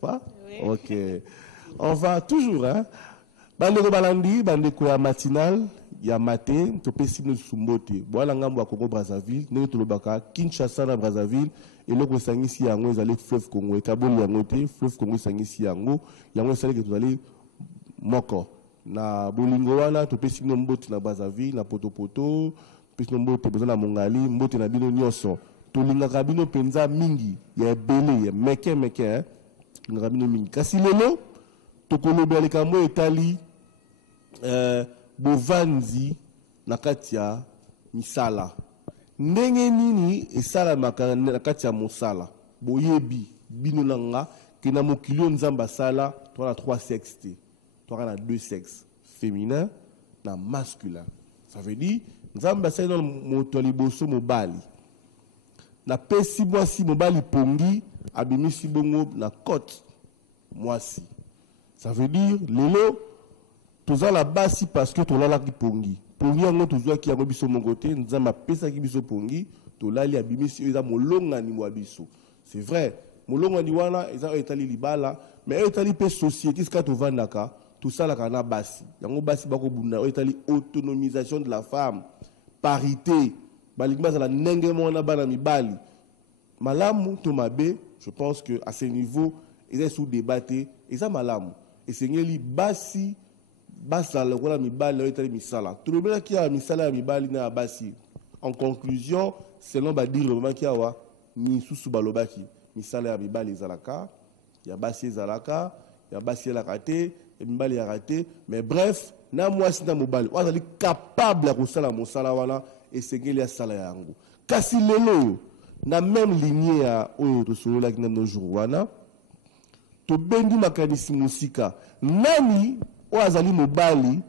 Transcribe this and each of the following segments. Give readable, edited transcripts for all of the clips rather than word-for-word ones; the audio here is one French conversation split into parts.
Quoi? Oui. Ok. On va toujours, hein? Bande Balandi, bande Koya matinal, ya matin, topé simno sumbote. Boala ngambo à Congo Brazzaville, ne tolobaka, Kinshasa na Brazzaville, et l'autre sangisi yango, ils allaient fleuve Congo, et Kabul yangote, fleuve Congo sangisi yango, yango sali que tu allais moko. Na bolingo wana, topé simno mbote na Brazzaville, na Potopoto, topé simno mbote besoin na Mongali, mbote na bino nyoso. Tolinga bino penza mingi, ya belé, ya meke, hein? Tolinga bino mingi. Kasi lelo, tokolobe alikambo etali, bovanzi na kati ya misala ndenge nini esala na kati ya mosala boyebi bino nanga ke na mokili nzamba sala to na 3 sexes te to na 2 sexes féminin na masculin. Ça veut dire nzamba sala na moto liboso mobali na pesi mwasi mobali pongi abimisi bongo na cote mwasi. Ça veut dire lelo tous la basi parce que tola la pongi pongi yango tozwa ki yango biso mon côté nzamba pesa ki biso pongi tolali abimisi eza molonga ni mwabiso. C'est vrai molonga ni wana eza etali libala mais etali pe société ska to vandaka tout ça la kana basi yango basi bako bunda etali autonomisation de la femme, parité baligba za la ndenge mona bana mibali malamu to mabe. Je pense que à ce niveau ils sont sous débatté et ça malamu et sengeli basi basa le roi mibali etali misala tout le monde qui a misala mibali na basi. En conclusion selon ba dire le moment qui a wa ni susu balobaki misala mibali zalaka ya basi zalaka ya basi la raté et mibali ya raté mais bref na mwasi na mobali wazali capable ya kosala mosala wana et sengeli ya sala yango kasi lelo na même lignée ya oyo to solola ki na nos jours wana to bendi makanisi musika nani o azali mobali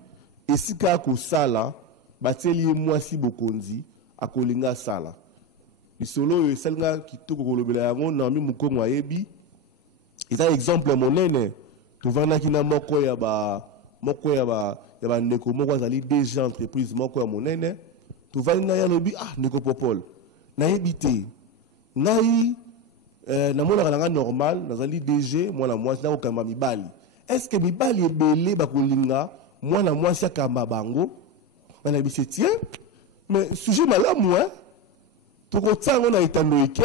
esika kosala bateli mwasi bokonzi akolinga sala bisolo yo esalinga kitoko kolobela yango na mi mukongo ayebi eza exemple monene tovandaki na moko ya ba ndeko moko azali déjà entreprise moko ya monene tovandi na ya lobi ndeko popol nayebi te ngai namonaka nanga normal nazali DG mwana mwasi nakokamba mibali. Est-ce que mibali ebele bakolinga mwana mwasi akamba bango bana bise tien mais sujet malamu hein toko tsango na itando ike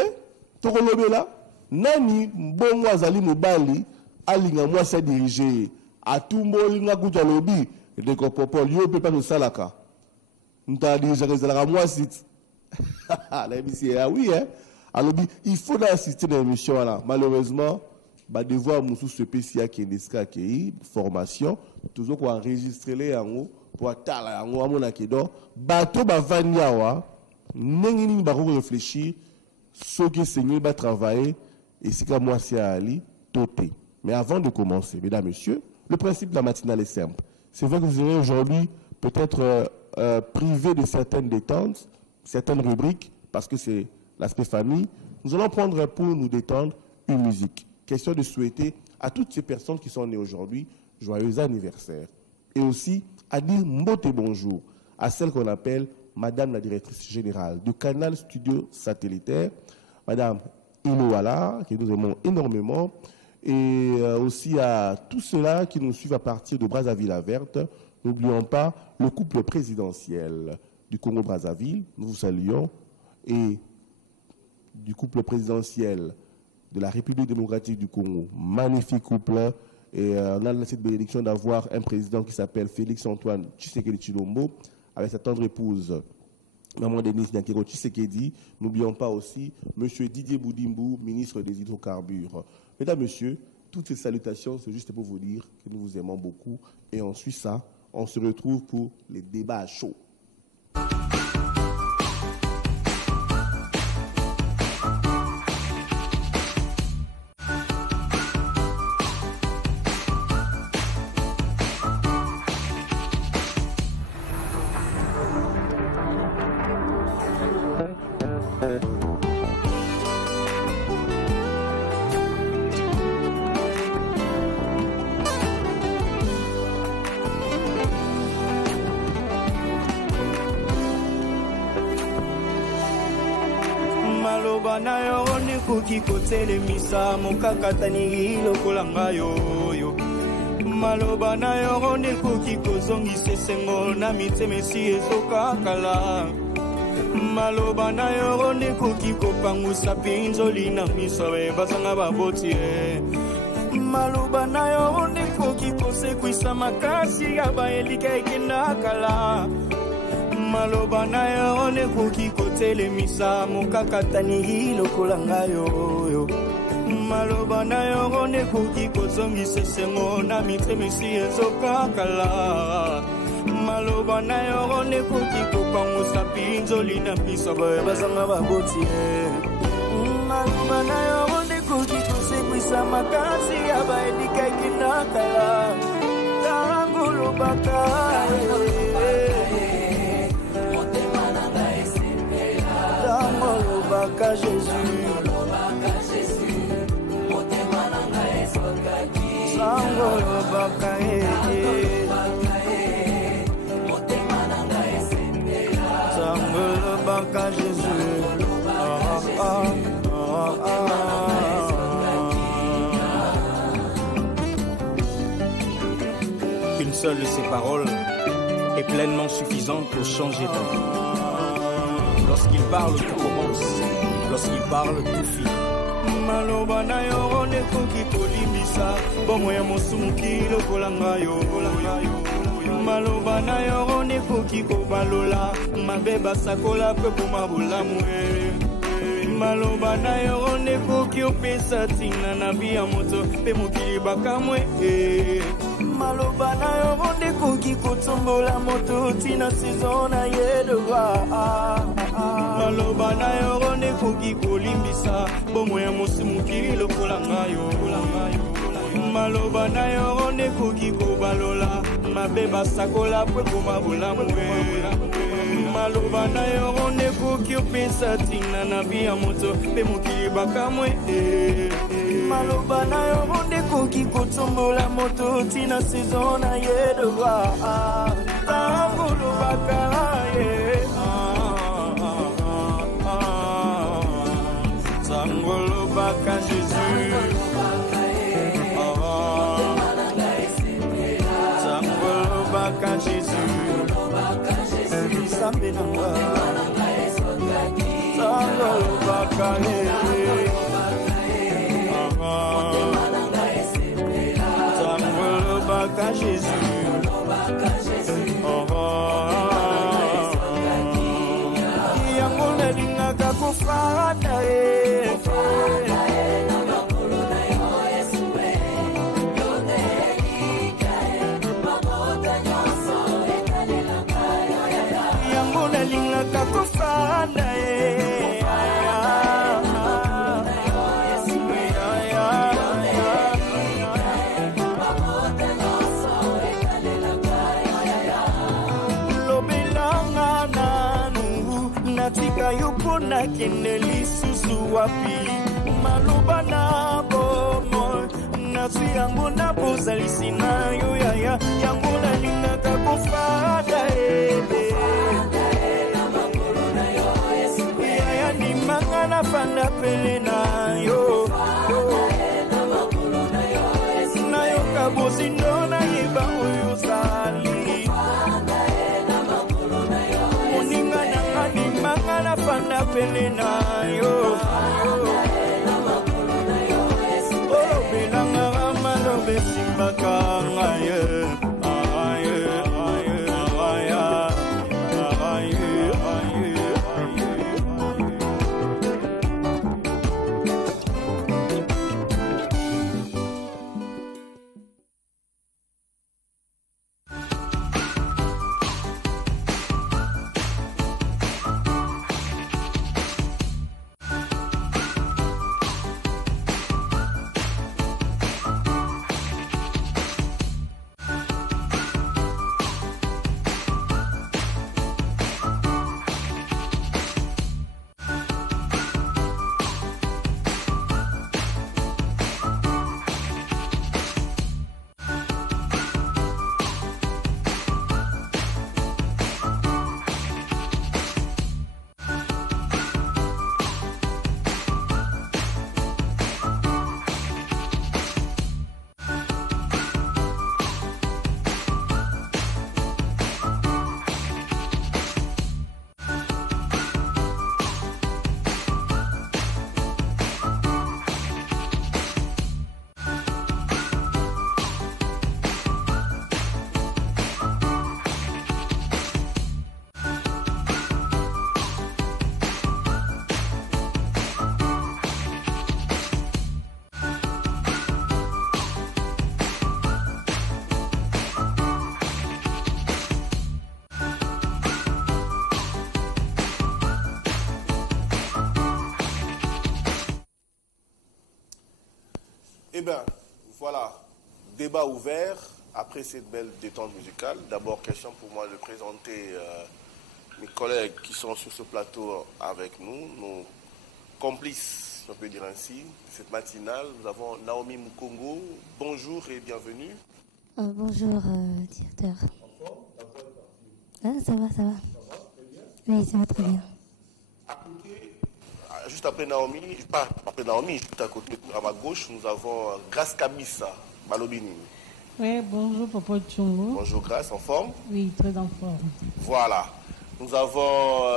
toko lobela nani mbongo azali mobali alinga mwasi diriger atumbo linga kuja lobi ndeko popol yo pe pa no salaka nta diriger ezalaka mwasi la bise oui hein. Alors, il faut assister à l'émission là. Malheureusement, bah devoir musu ce PCA qui est qui formation, toujours qu'on enregistrer les en pour atala en haut à kedo, bateau ba vanyawa, n'engini ba réfléchir, ce que Seigneur va travailler et c'est comme moi c'est Ali toté. Mais avant de commencer, mesdames, messieurs, le principe de la matinale est simple. C'est vrai que vous serez aujourd'hui peut-être privé de certaines détentes, certaines rubriques, parce que c'est l'aspect famille. Nous allons prendre pour nous détendre une musique. Question de souhaiter à toutes ces personnes qui sont nées aujourd'hui joyeux anniversaire. Et aussi à dire mbote bonjour à celle qu'on appelle Madame la directrice générale du canal studio satellitaire, Madame Inouala, que nous aimons énormément, et aussi à tous ceux-là qui nous suivent à partir de Brazzaville-la-Verte. N'oublions pas le couple présidentiel du Congo-Brazzaville, nous vous saluons, et du couple présidentiel de la République démocratique du Congo. Magnifique couple. Et on a cette bénédiction d'avoir un président qui s'appelle Félix-Antoine Tshisekedi Tshilombo, avec sa tendre épouse, Maman Denise Nyakero Tshisekedi. N'oublions pas aussi M. Didier Boudimbu, ministre des Hydrocarbures. Mesdames, Messieurs, toutes ces salutations, c'est juste pour vous dire que nous vous aimons beaucoup. Et ensuite ça, on se retrouve pour les débats chauds. Maloba na yo nekoki kotelemisa mokakatani lokola ngayo. Maloba na yo nekoki kozongisa esengo na mitema esi ezokakala. Maloba na yo nekoki kopangusa pinzoli na miso bazanga baboti. Maloba na yo nekoki kosekwisa makasi ya baelika ekendakala. Maloba na yo nekoki kotelemisa mokakatani lokola ngayo. Maloba na yo nekoki kozongisa esengo na mitema esi ezokakala. Maloba na yo nekoki kopangusa pinzoli na miso bazanga baboti. Maloba na yo nekoki kosekwisa makasi ya baelika ekendakala. Tango lobaka Baka Jésus, Sangolo baka Sangolo baka Jésus. Qu'une seule de ces paroles est pleinement suffisante pour changer ta vie. Lorsqu'il parle, tout commence. Lorsqu'il parle, tout finit. Maloba na yo nekoki kolimisa bomo ya mosumuki lokola ngayo. Maloba na yo nekoki kobalola mabe basakola pe poma bolamu. Maloba na yo nekoki opesa tina na bia moto pe mokili bakamwe. Maloba na yo nekoki kotombola moto tina saison na yedova. Maloba na yo nekoki kolimbisa bomo ya mosimuki lokola ngayo. Maloba na yo nekoki kobalola mabe basakola pe koma bolamu. Maloba na yo nekoki opesa tina na bia moto pe mokili bakamwe. Maloba na yo nekoki kotombola moto tina saison na yedova. Tango lobaka Sangolo baka Jésus. Sangolo baka Jésus. Sambe nanga. Sangolo baka Sangolo baka Jésus. Yango nalingaka kofanda yango nalingaka kofanda lobelanga nanu natika yopona kende lisusu wapi. Maloba na bomo nasi yango na bozalisi na yo yaya yango nalingaka kofanda yaya ndimanga na fanda pele na yo nayoka bozindo nayeba oyo ozali moninga nanga ndimanga na fanda pele na yo olobelanga malobe simbaka ngaye. bien, voilà, débat ouvert après cette belle détente musicale. D'abord, question pour moi de présenter mes collègues qui sont sur ce plateau avec nous, nos complices, si on peut dire ainsi. Cette matinale, nous avons Naomi Mukongo. Bonjour et bienvenue. Bonjour, directeur. Ah, ça va, ça va. Oui, ça va très bien. Juste après Naomi, pas après Naomi, juste à côté, à ma gauche, nous avons Grace Kabissa, Malobini. Oui, bonjour Papa Tchongo. Bonjour Grace, en forme? Oui, très en forme. Voilà. Nous avons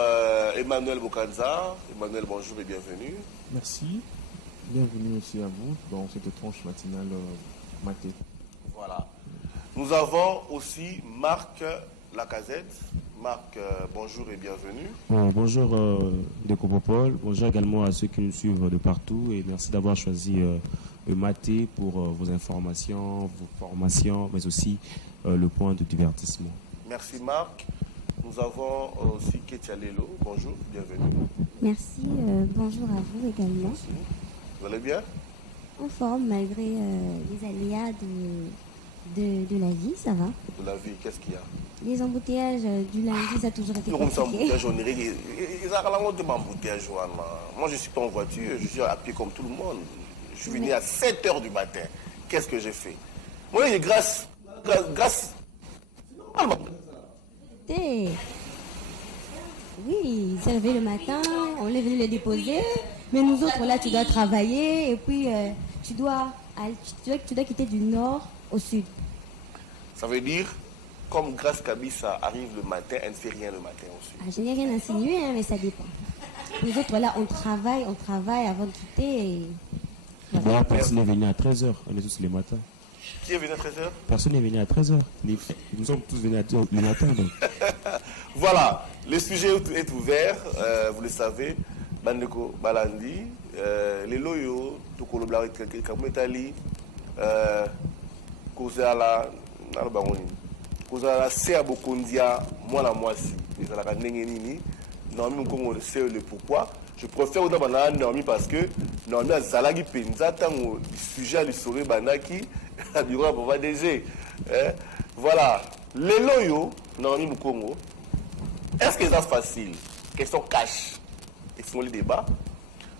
Emmanuel Bokanza. Emmanuel, bonjour et bienvenue. Merci. Bienvenue aussi à vous dans cette tranche matinale matée. Voilà. Nous avons aussi Marc Lacazette. Marc, bonjour et bienvenue. Bonjour Décopopol, bonjour également à ceux qui nous suivent de partout et merci d'avoir choisi Maté pour vos informations, vos formations, mais aussi le point de divertissement. Merci Marc. Nous avons aussi Ketia Lelo. Bonjour, bienvenue. Merci, bonjour à vous également. Merci. Vous allez bien? En forme malgré les aléas de la vie, ça va. De la vie, qu'est-ce qu'il y a? Les embouteillages du lundi, ça a toujours été compliqué. Moi, je suis pas en voiture, je suis à pied comme tout le monde. Je suis venu à 7 h du matin. Qu'est-ce que j'ai fait? Moi, il est grâce. Oui, il s'est levé le matin, on est venu le déposer. Mais nous autres, là, tu dois travailler et puis tu dois quitter du nord au sud. Ça veut dire, comme Grace Kabissa arrive le matin, elle ne fait rien le matin au sud. Ah, je n'ai rien insinué, hein, mais ça dépend. Nous autres, là, on travaille avant de quitter. Et... Voilà. Personne n'est venu à 13h, on est tous les matins. Qui est venu à 13h? Personne n'est venu à 13h. Nous sommes tous venus le matin. Donc. Voilà, le sujet est ouvert, vous le savez. Bandeko Balandi, les loyaux, tout le monde comme Italie, Kozala, Kozala, c'est à Bokondia, moi la moisi, les Alaka Nengenini, Naomi Mukongo sait le pourquoi. Je préfère au Dabana Naomi parce que Naomi a Zalagi Penza, tant au sujet du Soré Banaki, à Bureau Baba DG. Voilà, les loyaux, Naomi Mukongo, est-ce que c'est facile? Question cash. Ils les débats.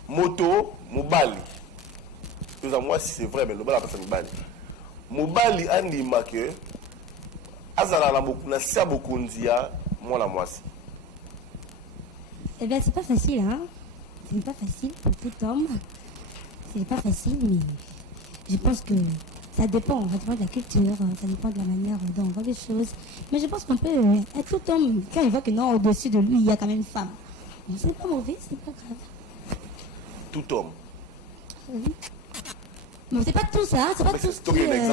Moto, Mobali. Moi, si c'est vrai, mais le bal a pas Mobali. Mobali, Andi Make, Azala na Sia Bokondia, moi la moisi. Eh bien, c'est pas facile, hein. C'est pas facile pour tout homme. C'est pas facile, mais je pense que ça dépend. Ça dépend de la culture, ça dépend de la manière dont on voit les choses. Mais je pense qu'on peut être tout homme, quand il voit que non, au-dessus de lui, il y a quand même une femme. C'est pas mauvais, c'est pas grave. Tout homme. Oui. Mais c'est pas tout ça, c'est pas tout ce qui est...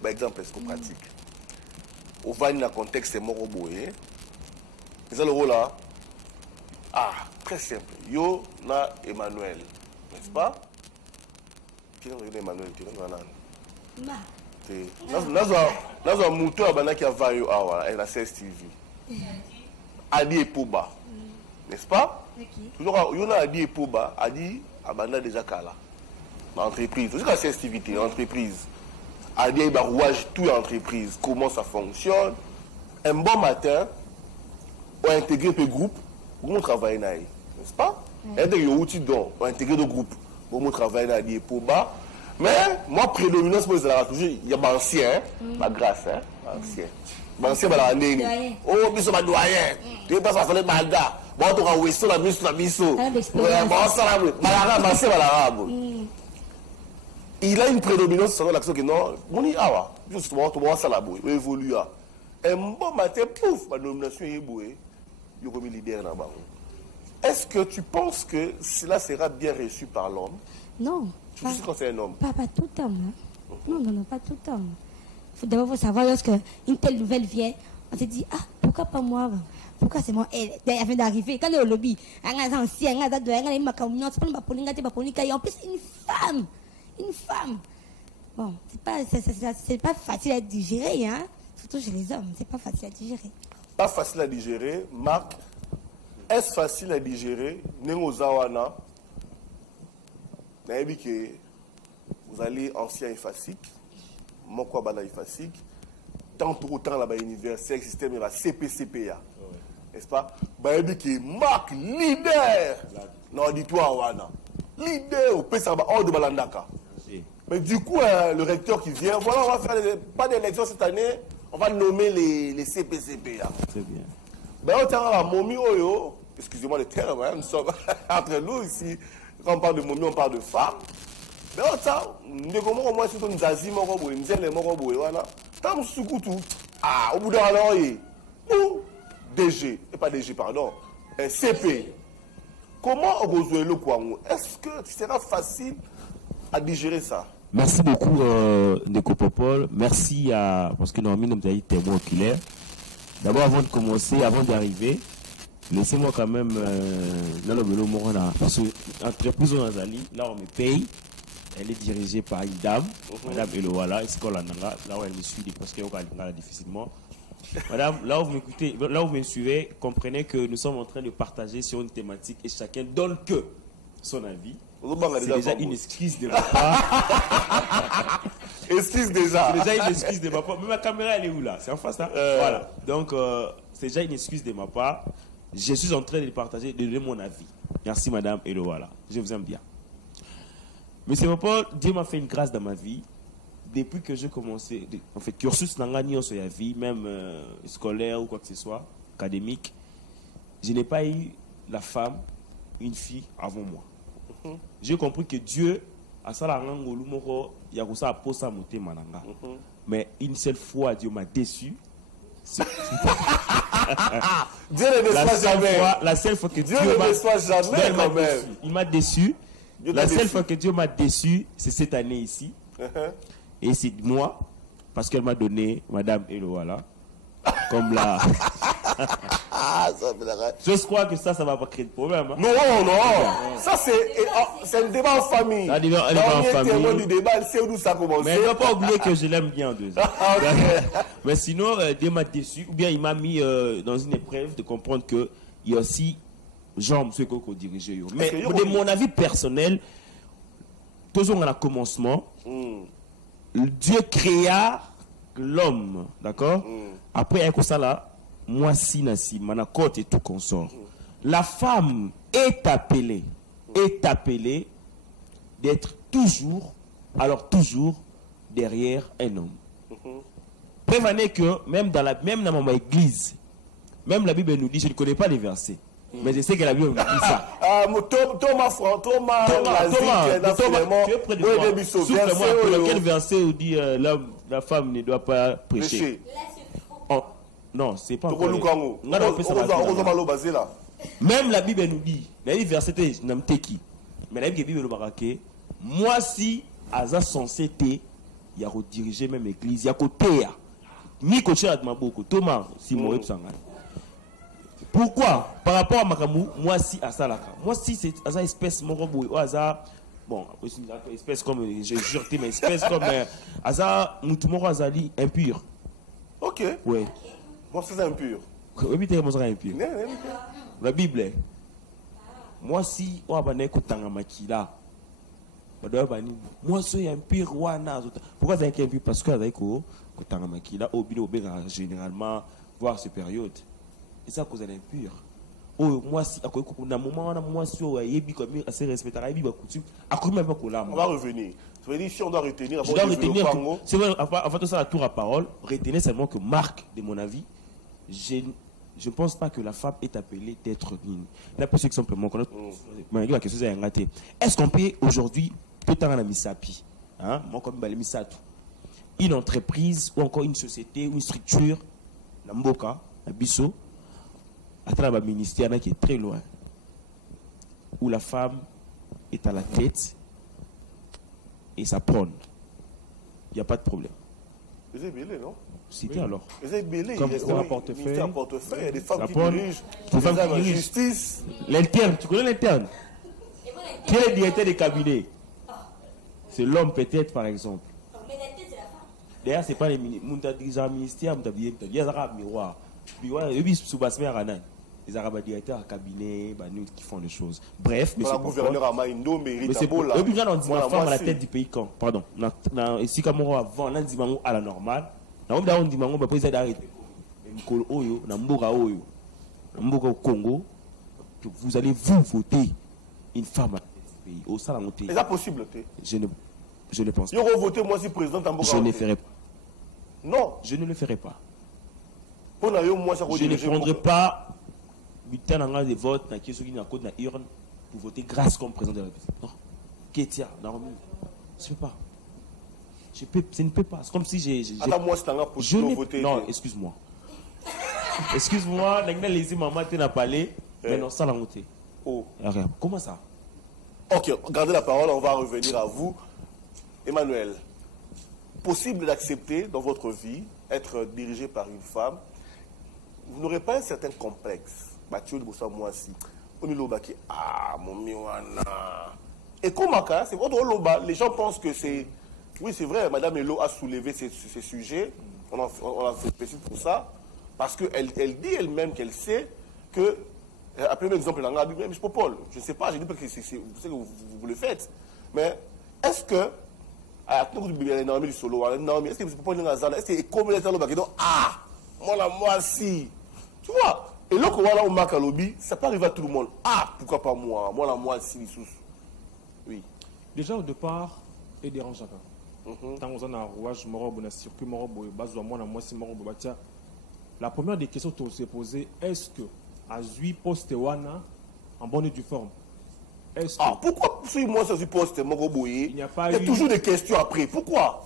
Exemple pratique. On va dans un contexte moroboé. C'est le rôle là. Ah, très simple. Yo na Emmanuel, n'est-ce pas? Qui est Emmanuel? Tu es un moteur qui a vaillé à la CSTV. Adi et Poba. N'est-ce pas? Toujours, il y a Adi et Poba, Adi a déjà Kala. L'entreprise, c'est la CSTV, l'entreprise. Adi et Barouage, tout l'entreprise, comment ça fonctionne. Un bon matin, on a intégré le groupe, on travaille, n'est-ce pas? Et on a intégré le groupe, on travaille Adi et Poba. Mais moi, prédominance, il y a un ancien, ma grâce, ancien. Ancien, oh, mais c'est ma doyen. Tu ne peux pas faire le malga. Bon, tu vas oublier la mise sur la mise. Il a une prédominance sur l'action que non, on y a, justement, tu vas salabo, évolue. Un bon matin, pouf, ma domination est bouée. Il y a un leader là-bas. Est-ce que tu penses que cela sera bien reçu par l'homme? Non. Tu sais quand c'est un homme? Pas tout homme. Hein. Non, pas tout homme. D'abord, il faut savoir, lorsque une telle nouvelle vient, on se dit, ah, pourquoi pas moi? Pourquoi c'est moi? Elle vient d'arriver. Quand elle est au lobby, elle est ancienne, elle est en plus, une femme. Bon, c'est pas facile à digérer, hein? Surtout chez les hommes, c'est pas facile à digérer. Pas facile à digérer. Marc, est-ce facile à digérer? Nengo Zawana, Naebi que vous allez ancien EFASIC, mon quoi bala EFASIC, tant pour temps là-bas universel, système de la CPCPA, n'est-ce pas? Baïbi qui est marque leader dans l'auditoire wana, leader au PSABA hors de Balandaka. Mais du coup, le recteur qui vient, voilà, on va faire pas d'élection cette année, on va nommer les CPCPA. Très bien. Ben on tient à Momi Oyo, excusez-moi le terme, hein, nous sommes entre nous ici, quand on parle de Momi, on parle de femmes. Ben on tient, nous comment au moins si on nous a dit, nous aimons les moroboué, voilà. Tant sous tout, ah, au bout d'un an, ou DG, et pas DG, pardon, CP. Comment on besoin le quoi? Est-ce que ce sera facile à digérer ça? Merci beaucoup, Ndeko Popol. Merci à. Parce que Normine nous a dit témoin oculaire. D'abord, avant de commencer, avant d'arriver, laissez-moi quand même. Dans le vélo Morona. Parce que l'entreprise Nazali, là, on me paye. Elle est dirigée par une dame, Madame Elowala. C'est quoi là où elle me suit, parce qu'elle regarde difficilement. Madame, là où vous m'écoutez, là où vous me suivez, comprenez que nous sommes en train de partager sur une thématique et chacun donne que son avis. C'est déjà une excuse de ma part. Excuse déjà. C'est déjà une excuse de ma part. Mais ma caméra, elle est où là? C'est en face là. Voilà. Donc, c'est déjà une excuse de ma part. Je suis en train de partager, de donner mon avis. Merci Madame Elowala. Je vous aime bien. Monsieur Popol, Dieu m'a fait une grâce dans ma vie. Depuis que j'ai commencé, en fait, cursus dans la vie, même scolaire ou quoi que ce soit, académique, je n'ai pas eu la femme, une fille avant moi. J'ai compris que Dieu a ça la langue il y a ça posa monter mananga. Mais une seule fois Dieu m'a déçu. Dieu ne déçoit jamais. La seule fois que Dieu ne déçoit jamais quand même. Il m'a déçu. La seule fois que Dieu m'a déçu, c'est cette année ici. Et c'est moi, parce qu'elle m'a donné Madame Elowala, comme la. Je crois que ça va pas créer de problème. Hein? Non. Ça, c'est un débat en famille. Un débat en famille. Du débat, c'est où ça commence. Mais il ne faut pas oublier que je l'aime bien en deux ans. Mais sinon, Dieu m'a déçu, ou bien il m'a mis dans une épreuve de comprendre qu'il y a aussi Jean, M. Koko dirigé. Mais de mon avis personnel, toujours à commencement, Dieu créa l'homme, d'accord? Après, avec ça là, moi si nasi, manakote et tout consort. La femme est appelée d'être toujours derrière un homme. Prévenez que même dans ma église, même la Bible nous dit, je ne connais pas les versets. Mais je sais que la Bible me dit ça. Thomas, tu es près de moi. Souffle-moi, quel verset où dit la femme ne doit pas prêcher? Oh, non, c'est pas encore. Même la Bible nous dit, la Bible verset qui, mais la Bible nous dit, moi si Aza censé te, il y a rediriger même l'église, il y a côté ni coaché à Maboko, Thomas, si moi pourquoi? Par rapport à Makamou, moi si à Salaka, moi si c'est à espèce morobo ou à bon, espèce comme j'ai juré, mais espèce comme à Moutoumoro Azali impur. Ok. Ouais. Moi c'est impur. Oui, tu es impur. La Bible. Moi si on va naître dans Makila, moi c'est impur wana. Pourquoi c'est impur? Parce que avec dans Makila, au bino généralement voir cette période. Et ça cause impur. Oh moi si à un moment moi si on yebi comme assez respectable yebi ba coutume à même pas on va revenir. Ça veut dire si on doit retenir je dois retenir c'est vrai avant tout ça la tour à parole retenez seulement que Marc de mon avis je ne pense pas que la femme est appelée d'être digne. La question simplement la question est ratée. Est-ce qu'on peut aujourd'hui peut-être dans la misapi hein moi comme ba misatu une entreprise ou encore une société ou une structure la mboka la biso à travers un ministère qui est très loin, où la femme est à la tête et ça prône. Il n'y a pas de problème. C'est belé, non? C'était alors. C'est belé. Comme il c'est un portefeuille. Il y a des femmes qui dirigent. Des femmes qui dirigent. Justice. L'interne, tu connais l'interne? Quel est le directeur des cabinets? C'est l'homme peut-être, par exemple. D'ailleurs, ce n'est pas les ministères, les ministères, les miroirs. les arabes directeurs à cabinet, nous qui font des choses. Bref, mais c'est gouverneur à Maïndo, mais c'est pour là. Depuis on dit ma femme à la tête du pays quand, pardon, ici comme avant, on a dit mango à la normale. On dit mango président d'arrêter. Mkolo oyo, na mboka oyo, na mboka au Congo, vous allez vous voter une femme à la tête du pays. Au salon. Est-ce possible? Je ne pense pas. Vous votez moi si président en Je ne ferai pas. Non. Je ne le ferai pas. Je ne prendrai pas 8 ans de vote dans la côte de urne pour voter grâce comme président de la République. Non. Kétia, non, je ne peux pas. Je ne peux pas. C'est comme si j'ai. Je ne voter. Non, excuse-moi. Excuse-moi, les maman n'a parlé, mais non, ça l'a monté. Oh. Comment ça? Ok, gardez la parole, on va revenir à vous. Emmanuel, possible d'accepter dans votre vie être dirigé par une femme, vous n'aurez pas un certain complexe. Moi aussi. Et comment c'est votre loba? Les gens pensent que c'est. Oui, c'est vrai, Madame Elo a soulevé ces sujets. On a fait spécifique pour ça. Parce qu'elle dit elle-même qu'elle sait que. Après, l'exemple, même Paul, je ne sais pas, je dis pas que c'est que vous le faites. Mais est-ce que. Est-ce que c'est comme les gens qui disent ah, moi, si. Tu vois? Et là, quand on marque à lobby, ça peut arriver à tout le monde. Ah, pourquoi pas moi? Moi, si. Oui. Déjà, au départ, il dérange chacun. Tant qu'on a un rouage, on a un circuit, la première des questions que tu s'est posée, est-ce que à 8 postes en bonne et due forme? Pourquoi moi ça poste il n'y a pas eu toujours des questions après. Pourquoi?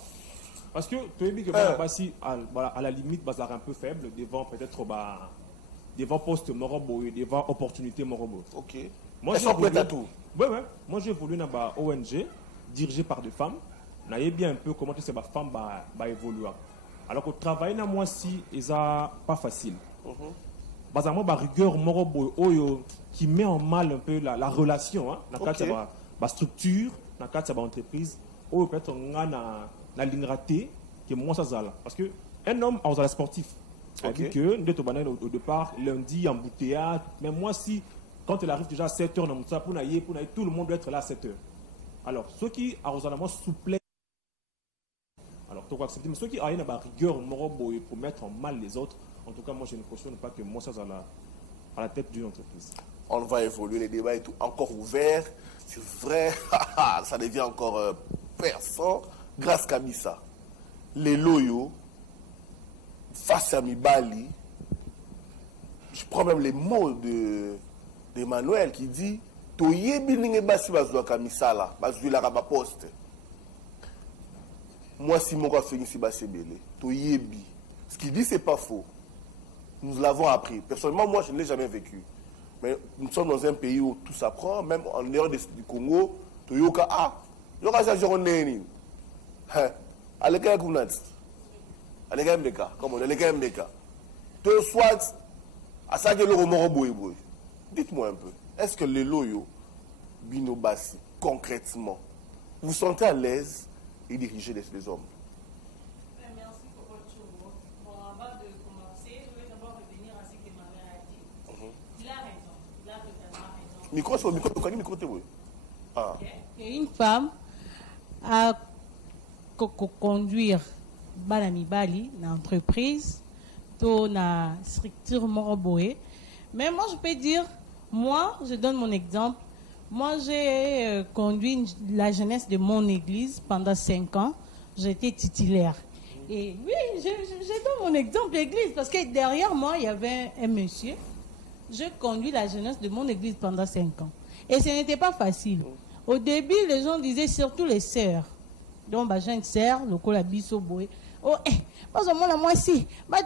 Parce que tu as dit que à la limite, c'est un peu faible devant peut-être devant poste moroboye, devant opportunité moroboye. Ok. Moi, j'ai voulu à tout. Ouais. Moi, j'ai voulu dans une ONG dirigée par des femmes. On a bien un peu comment ces femmes va évoluer. Alors que travailler dans moi si c'est pas facile. Basamment la rigueur moroboye qui met en mal un peu la relation, la structure, dans le cadre de l'entreprise, ou peut-être on a la ligne ratée qui est moins ça. Parce que un homme a un sportif. C'est-à-dire que au départ, lundi, embouteillage, mais moi si, quand il arrive déjà à 7h, pour tout le monde doit être là à 7h. Alors, ceux qui ont souple, alors tu dois accepter, mais ceux qui ont une rigueur pour mettre en mal les autres, en tout cas, moi je ne cautionne pas que moi ça à la tête d'une entreprise. On va évoluer, les débats est encore ouverts. C'est vrai, ça devient encore perçant. Grâce à Missa, les loyaux, face à Mibali, je prends même les mots d'Emmanuel qui dit Toyebi n'ingebasi bazwa Kamisa là, bazwa la rabaposte. Moi, si mon gars fait ici, c'est belé. Toyebi. Ce qu'il dit, c'est pas faux. Nous l'avons appris. Personnellement, moi, je ne l'ai jamais vécu. Mais nous sommes dans un pays où tout s'apprend, même en dehors du Congo. Toyoka, yoka sa journée. Aleka Kunat. Aleka Mbeka. Comment on Aleka Mbeka. Toi, soit, à ça que le remords boy. Dites-moi un peu. Est-ce que les loyaux, Binobasi, concrètement, vous sentez à l'aise et diriger les hommes? Merci pour votre tour. Bon, avant de commencer, je vais d'abord revenir à ce que ma mère a dit. Il a raison. Il a totalement raison. Micro sur micro, tu micro, oui. Et une femme a conduire Banami Bali, dans l'entreprise, dans la structure Moroboé. Mais moi, je peux dire, moi, je donne mon exemple. Moi, j'ai conduit la jeunesse de mon église pendant 5 ans. J'étais titulaire. Et oui, je donne mon exemple l'église parce que derrière moi, il y avait un monsieur. Je conduis la jeunesse de mon église pendant 5 ans. Et ce n'était pas facile. Au début, les gens disaient surtout les sœurs. Donc, j'ai une sœur, le col biso boy. Oh, parce que moi, si, boy.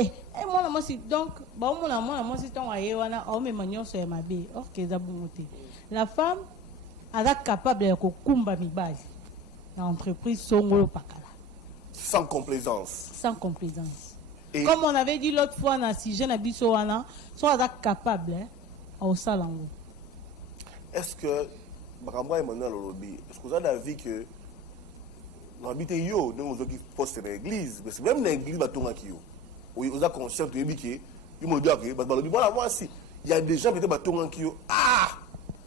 Et moi, si. Donc, moi, si, ton aïewana, oh, mais magnon, c'est ma bé. Or, qu'est-ce que la femme, elle est capable de kumba mibali. L'entreprise Songolo Pakala. Sans complaisance. Sans complaisance. Et comme on avait dit l'autre fois, si je n'habite pas, soit elle est capable, au salango. Est-ce que, Baramba Emmanuel Olobi, est-ce que vous avez l'avis que nous habitons yo, nous avons qui postent dans l'église, parce que même dans l'église, nous avons qui yo. Oui, vous avez conscience que vous avez dit que moi, si, il y a des gens qui étaient qui ah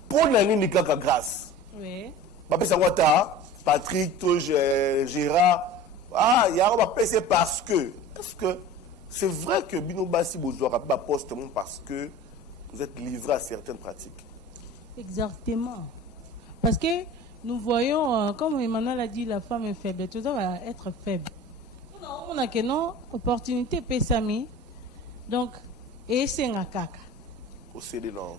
pour la ligne kaka grâce. Oui. Papa Sangwata, Patrick, Gérard, ah il y a un PC parce que c'est vrai que Bino Bassi Bozoara pas poste parce que vous êtes livré à certaines pratiques. Exactement. Parce que nous voyons, comme Emmanuel a dit, la femme est faible. Tout ça va être faible. On a que non, opportunité Pessami. Donc, et c'est un caca. Au CD, non.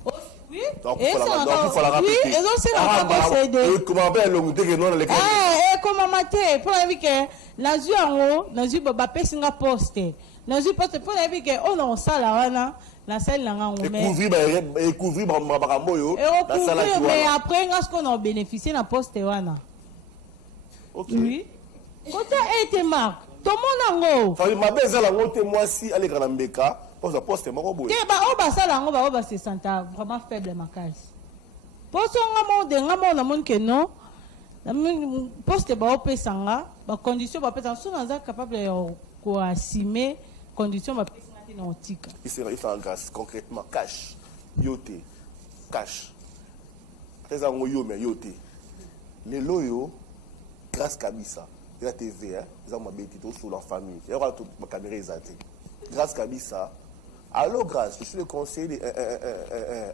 Oui, donc il faut la répéter. Oui, et donc c'est un caca au CD. Et comment faire le goûter que non, les gars. Ah, et comment mater, pour la vie que, la zue en haut, la zue baba pessinga poste. La zue poste, pour la vie que, on a un salle la salle là, on met. Et couvrir, mais après, est-ce qu'on a bénéficié de la poste wana? Ok. Oui. Quand tu as été marque, tout le monde a un ça veut dire, ma belle, ça l'a moi si, allez, quand Mbeka, pour sa poste, ma robe. se sent vraiment faible, ma caisse. Pour ça, on a monde que non. Poste ba opesanga, ba condition ba pesanga, so naza capable ko assumer condition ba pesanga na otika. Il fait en grâce concrètement cash. Yoté. Cash. Les gens yo mais yoté. Les loyo grâce Kabisa. La TV hein, ils ont ma bêtise sur leur famille. Il y aura tout ma caméra exatée. Grâce Kabisa. Allô grâce, je suis le conseiller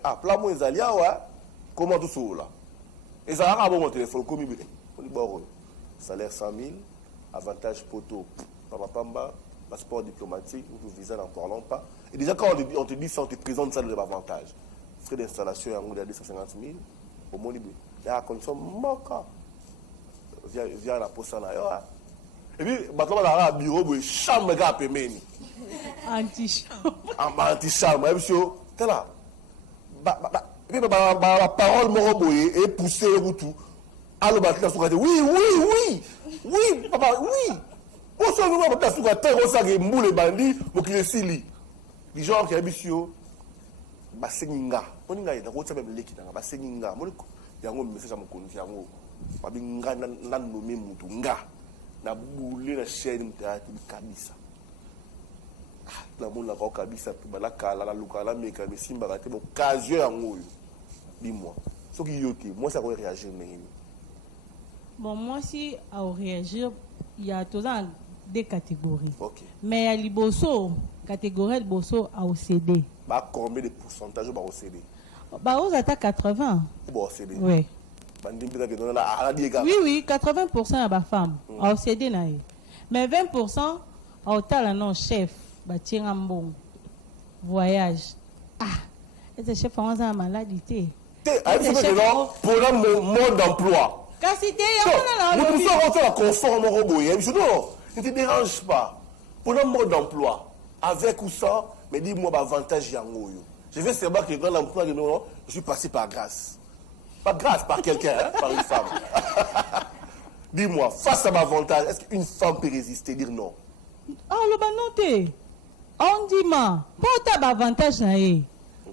ah plan moi Zalia ouais. Comment tout ça là? Et ça a mon téléphone comme salaire 100 000, avantage poteau, pamba, passeport diplomatique, ou visa n'en parlons pas. Et déjà quand on te dit ça, on te présente ça de l'avantage. Frais d'installation en 250 000, au moins il y a une condition moka via la poste là. Et puis, maintenant on a un bureau, chambre gars pemeni. Anti-chambre. Anti-chambre, et puis t'es là. La parole me et pousser le tout. Alors, oui, papa, oui. Pour ça, nous avons fait un terre, ça qui moule les bandits, pour qu'ils les sili. Les gens qui habitent sur Basseninga. On y a des routes même l'équipe dans Basseninga. Il y a un message à mon compte. Il y a un nommé Moutunga. Na boulé la chaîne de Kabisa. La monde n'a pas Kabisa, la locale, mais quand même, c'est une occasion. Dis-moi. Ce qui est, moi, ça va réagir. Bon, moi, si à réagir, il y a toujours des catégories. Okay. Mais à l'Iboso, catégorie de Bosso à OCD. Bah, combien de pourcentage va OCD? Bah, aux attaques 80. Bon, OCD. Oui. Oui, 80% à la femme. À OCD, mais 20% à l'État, non, chef. Bah, tiens, un bon voyage. Ah, et ce chef, on a une maladie. Pour le mode d'emploi. Nous pouvons faire la conforme au robot. Non, ne te dérange pas. Pour le mode d'emploi, avec ou sans, mais dis-moi l'avantage. Je vais savoir que dans l'emploi, je suis passé par grâce. Pas grâce, par quelqu'un, hein, par une femme. Dis-moi, face à ma avantage, est-ce qu'une femme peut résister, dire non? Ah, le banoté. On dit, ma, pour ta avantage,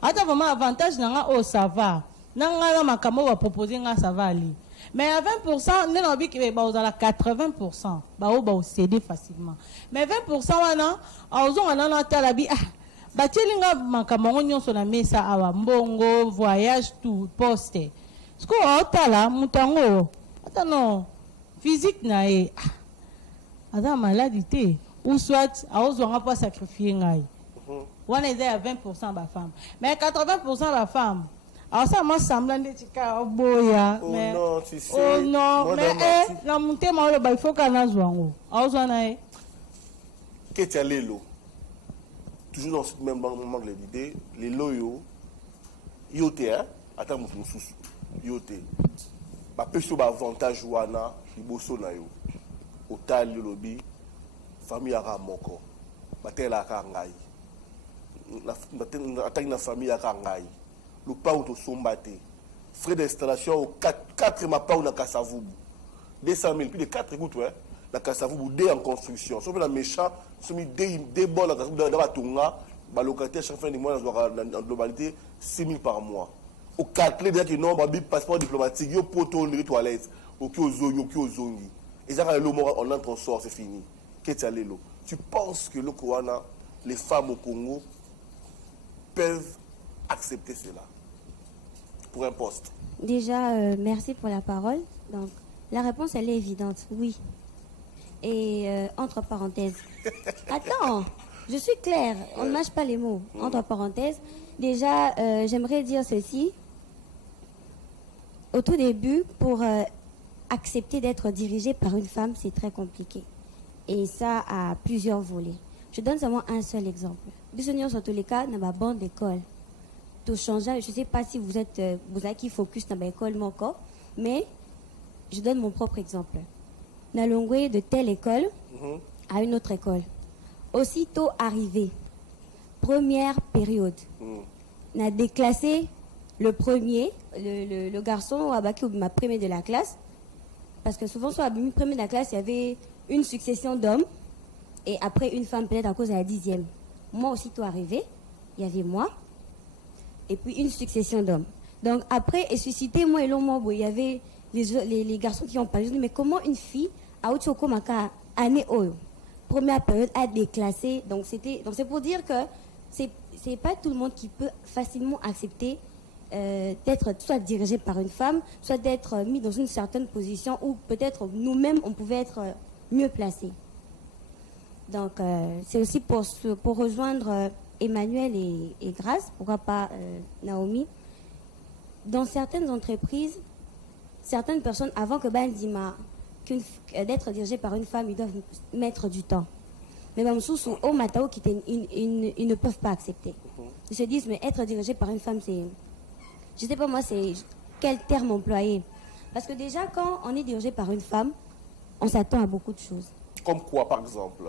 attends, vraiment avantage, oh, ça va. Nanga makamo va proposer nga ça va aller. Mais à 20%, nous avons que bah dans la 80%, bah on céder facilement. Mais 20% wana, on a na talabi ah, bah tielinga makamo on sur la mesa awa mbongo voyage tout poste. Ce qu'on a tala mutango, attends non, physique na e, ada maladie ou soit on pas sacrifier ngai. On est à 20% la femme, mais 80% la femme. Alors ça m'a semblé de tika boya. Oh non, tu sais. Oh non, mais la montée m'a le il faut qu'on a zwango. Auzana que tu as les lots. Toujours dans ce même moment de l'idée, les lots yoté hein, attends mon sous yoté. Ba peso ba avantage wana, iboso na yo. Otal lobby, famille ara moko. Ba tela ka ngai. Na attaque na famille ara ngai. Le pas où tu sombaté. Frais d'installation, 4 ma pas où na Kassavubu. 200 000, plus de 4 écoutes, ouais. La Kassavubu, 2 en construction. Sauf que la méchant, sont mis 2 balles dans la Kassavubu, dans la Tonga, la localité, chaque fin du mois, en globalité, 6 000 par mois. Au 4 clés, déjà que non, ma passeport diplomatique, yo poto, les toilettes, au kiozo, zongi. Et ça, on entre, on sort, c'est fini. Qu'est-ce que tu penses que le Kouana, les femmes au Congo, peuvent accepter cela pour un poste? Déjà, merci pour la parole. Donc, la réponse, elle est évidente, oui. Et entre parenthèses. Attends, je suis claire, on ne mâche pas les mots. Entre parenthèses, déjà, j'aimerais dire ceci. Au tout début, pour accepter d'être dirigé par une femme, c'est très compliqué. Et ça a plusieurs volets. Je donne seulement un seul exemple. Bisognon, dans tous les cas, dans ma bande d'école. Tout change. Je ne sais pas si vous avez qui focus dans l'école, mon corps, mais je donne mon propre exemple. Nalongwe de telle école à une autre école. Aussitôt arrivé, première période, on a déclassé le premier, le garçon qui m'a premier de la classe, parce que souvent, sur le premier de la classe, il y avait une succession d'hommes, et après une femme, peut-être à cause de la 10e. Moi, aussitôt arrivé, il y avait moi, et puis une succession d'hommes. Donc après, et suscité, moi et l'homme, il y avait les garçons qui ont parlé. Je dis, mais comment une fille, à Ochokomaka, année Oyo, première période, a déclassé. Donc c'est pour dire que c'est pas tout le monde qui peut facilement accepter d'être soit dirigé par une femme, soit d'être mis dans une certaine position où peut-être nous-mêmes, on pouvait être mieux placés. Donc c'est aussi pour rejoindre Emmanuel et Grace, pourquoi pas Naomi. Dans certaines entreprises, certaines personnes, avant que Bandima, d'être dirigé par une femme, ils doivent mettre du temps. Mais au Matao, ils ne peuvent pas accepter. Ils se disent, mais être dirigé par une femme, c'est... Je ne sais pas moi, c'est quel terme employer. Parce que déjà, quand on est dirigé par une femme, on s'attend à beaucoup de choses. Comme quoi, par exemple?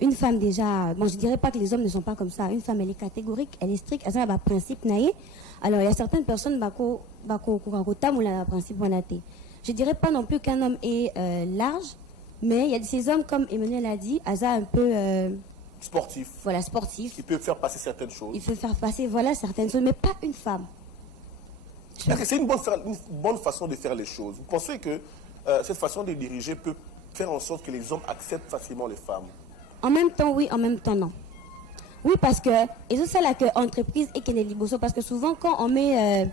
Une femme déjà, bon, je ne dirais pas que les hommes ne sont pas comme ça. Une femme, elle est catégorique, elle est stricte, elle a un principe naïe. Alors, il y a certaines personnes principe. Je ne dirais pas non plus qu'un homme est large, mais il y a ces hommes, comme Emmanuel a dit, Asa un peu... sportif. Voilà, sportif. Il peut faire passer certaines choses. Il peut faire passer, voilà, certaines choses, mais pas une femme. Est-ce que c'est une bonne façon de faire les choses? Vous pensez que cette façon de diriger peut faire en sorte que les hommes acceptent facilement les femmes? En même temps, oui, en même temps, non. Oui, parce que, et c'est ça là que entreprise et Kennedy Bosso, parce que souvent, quand on met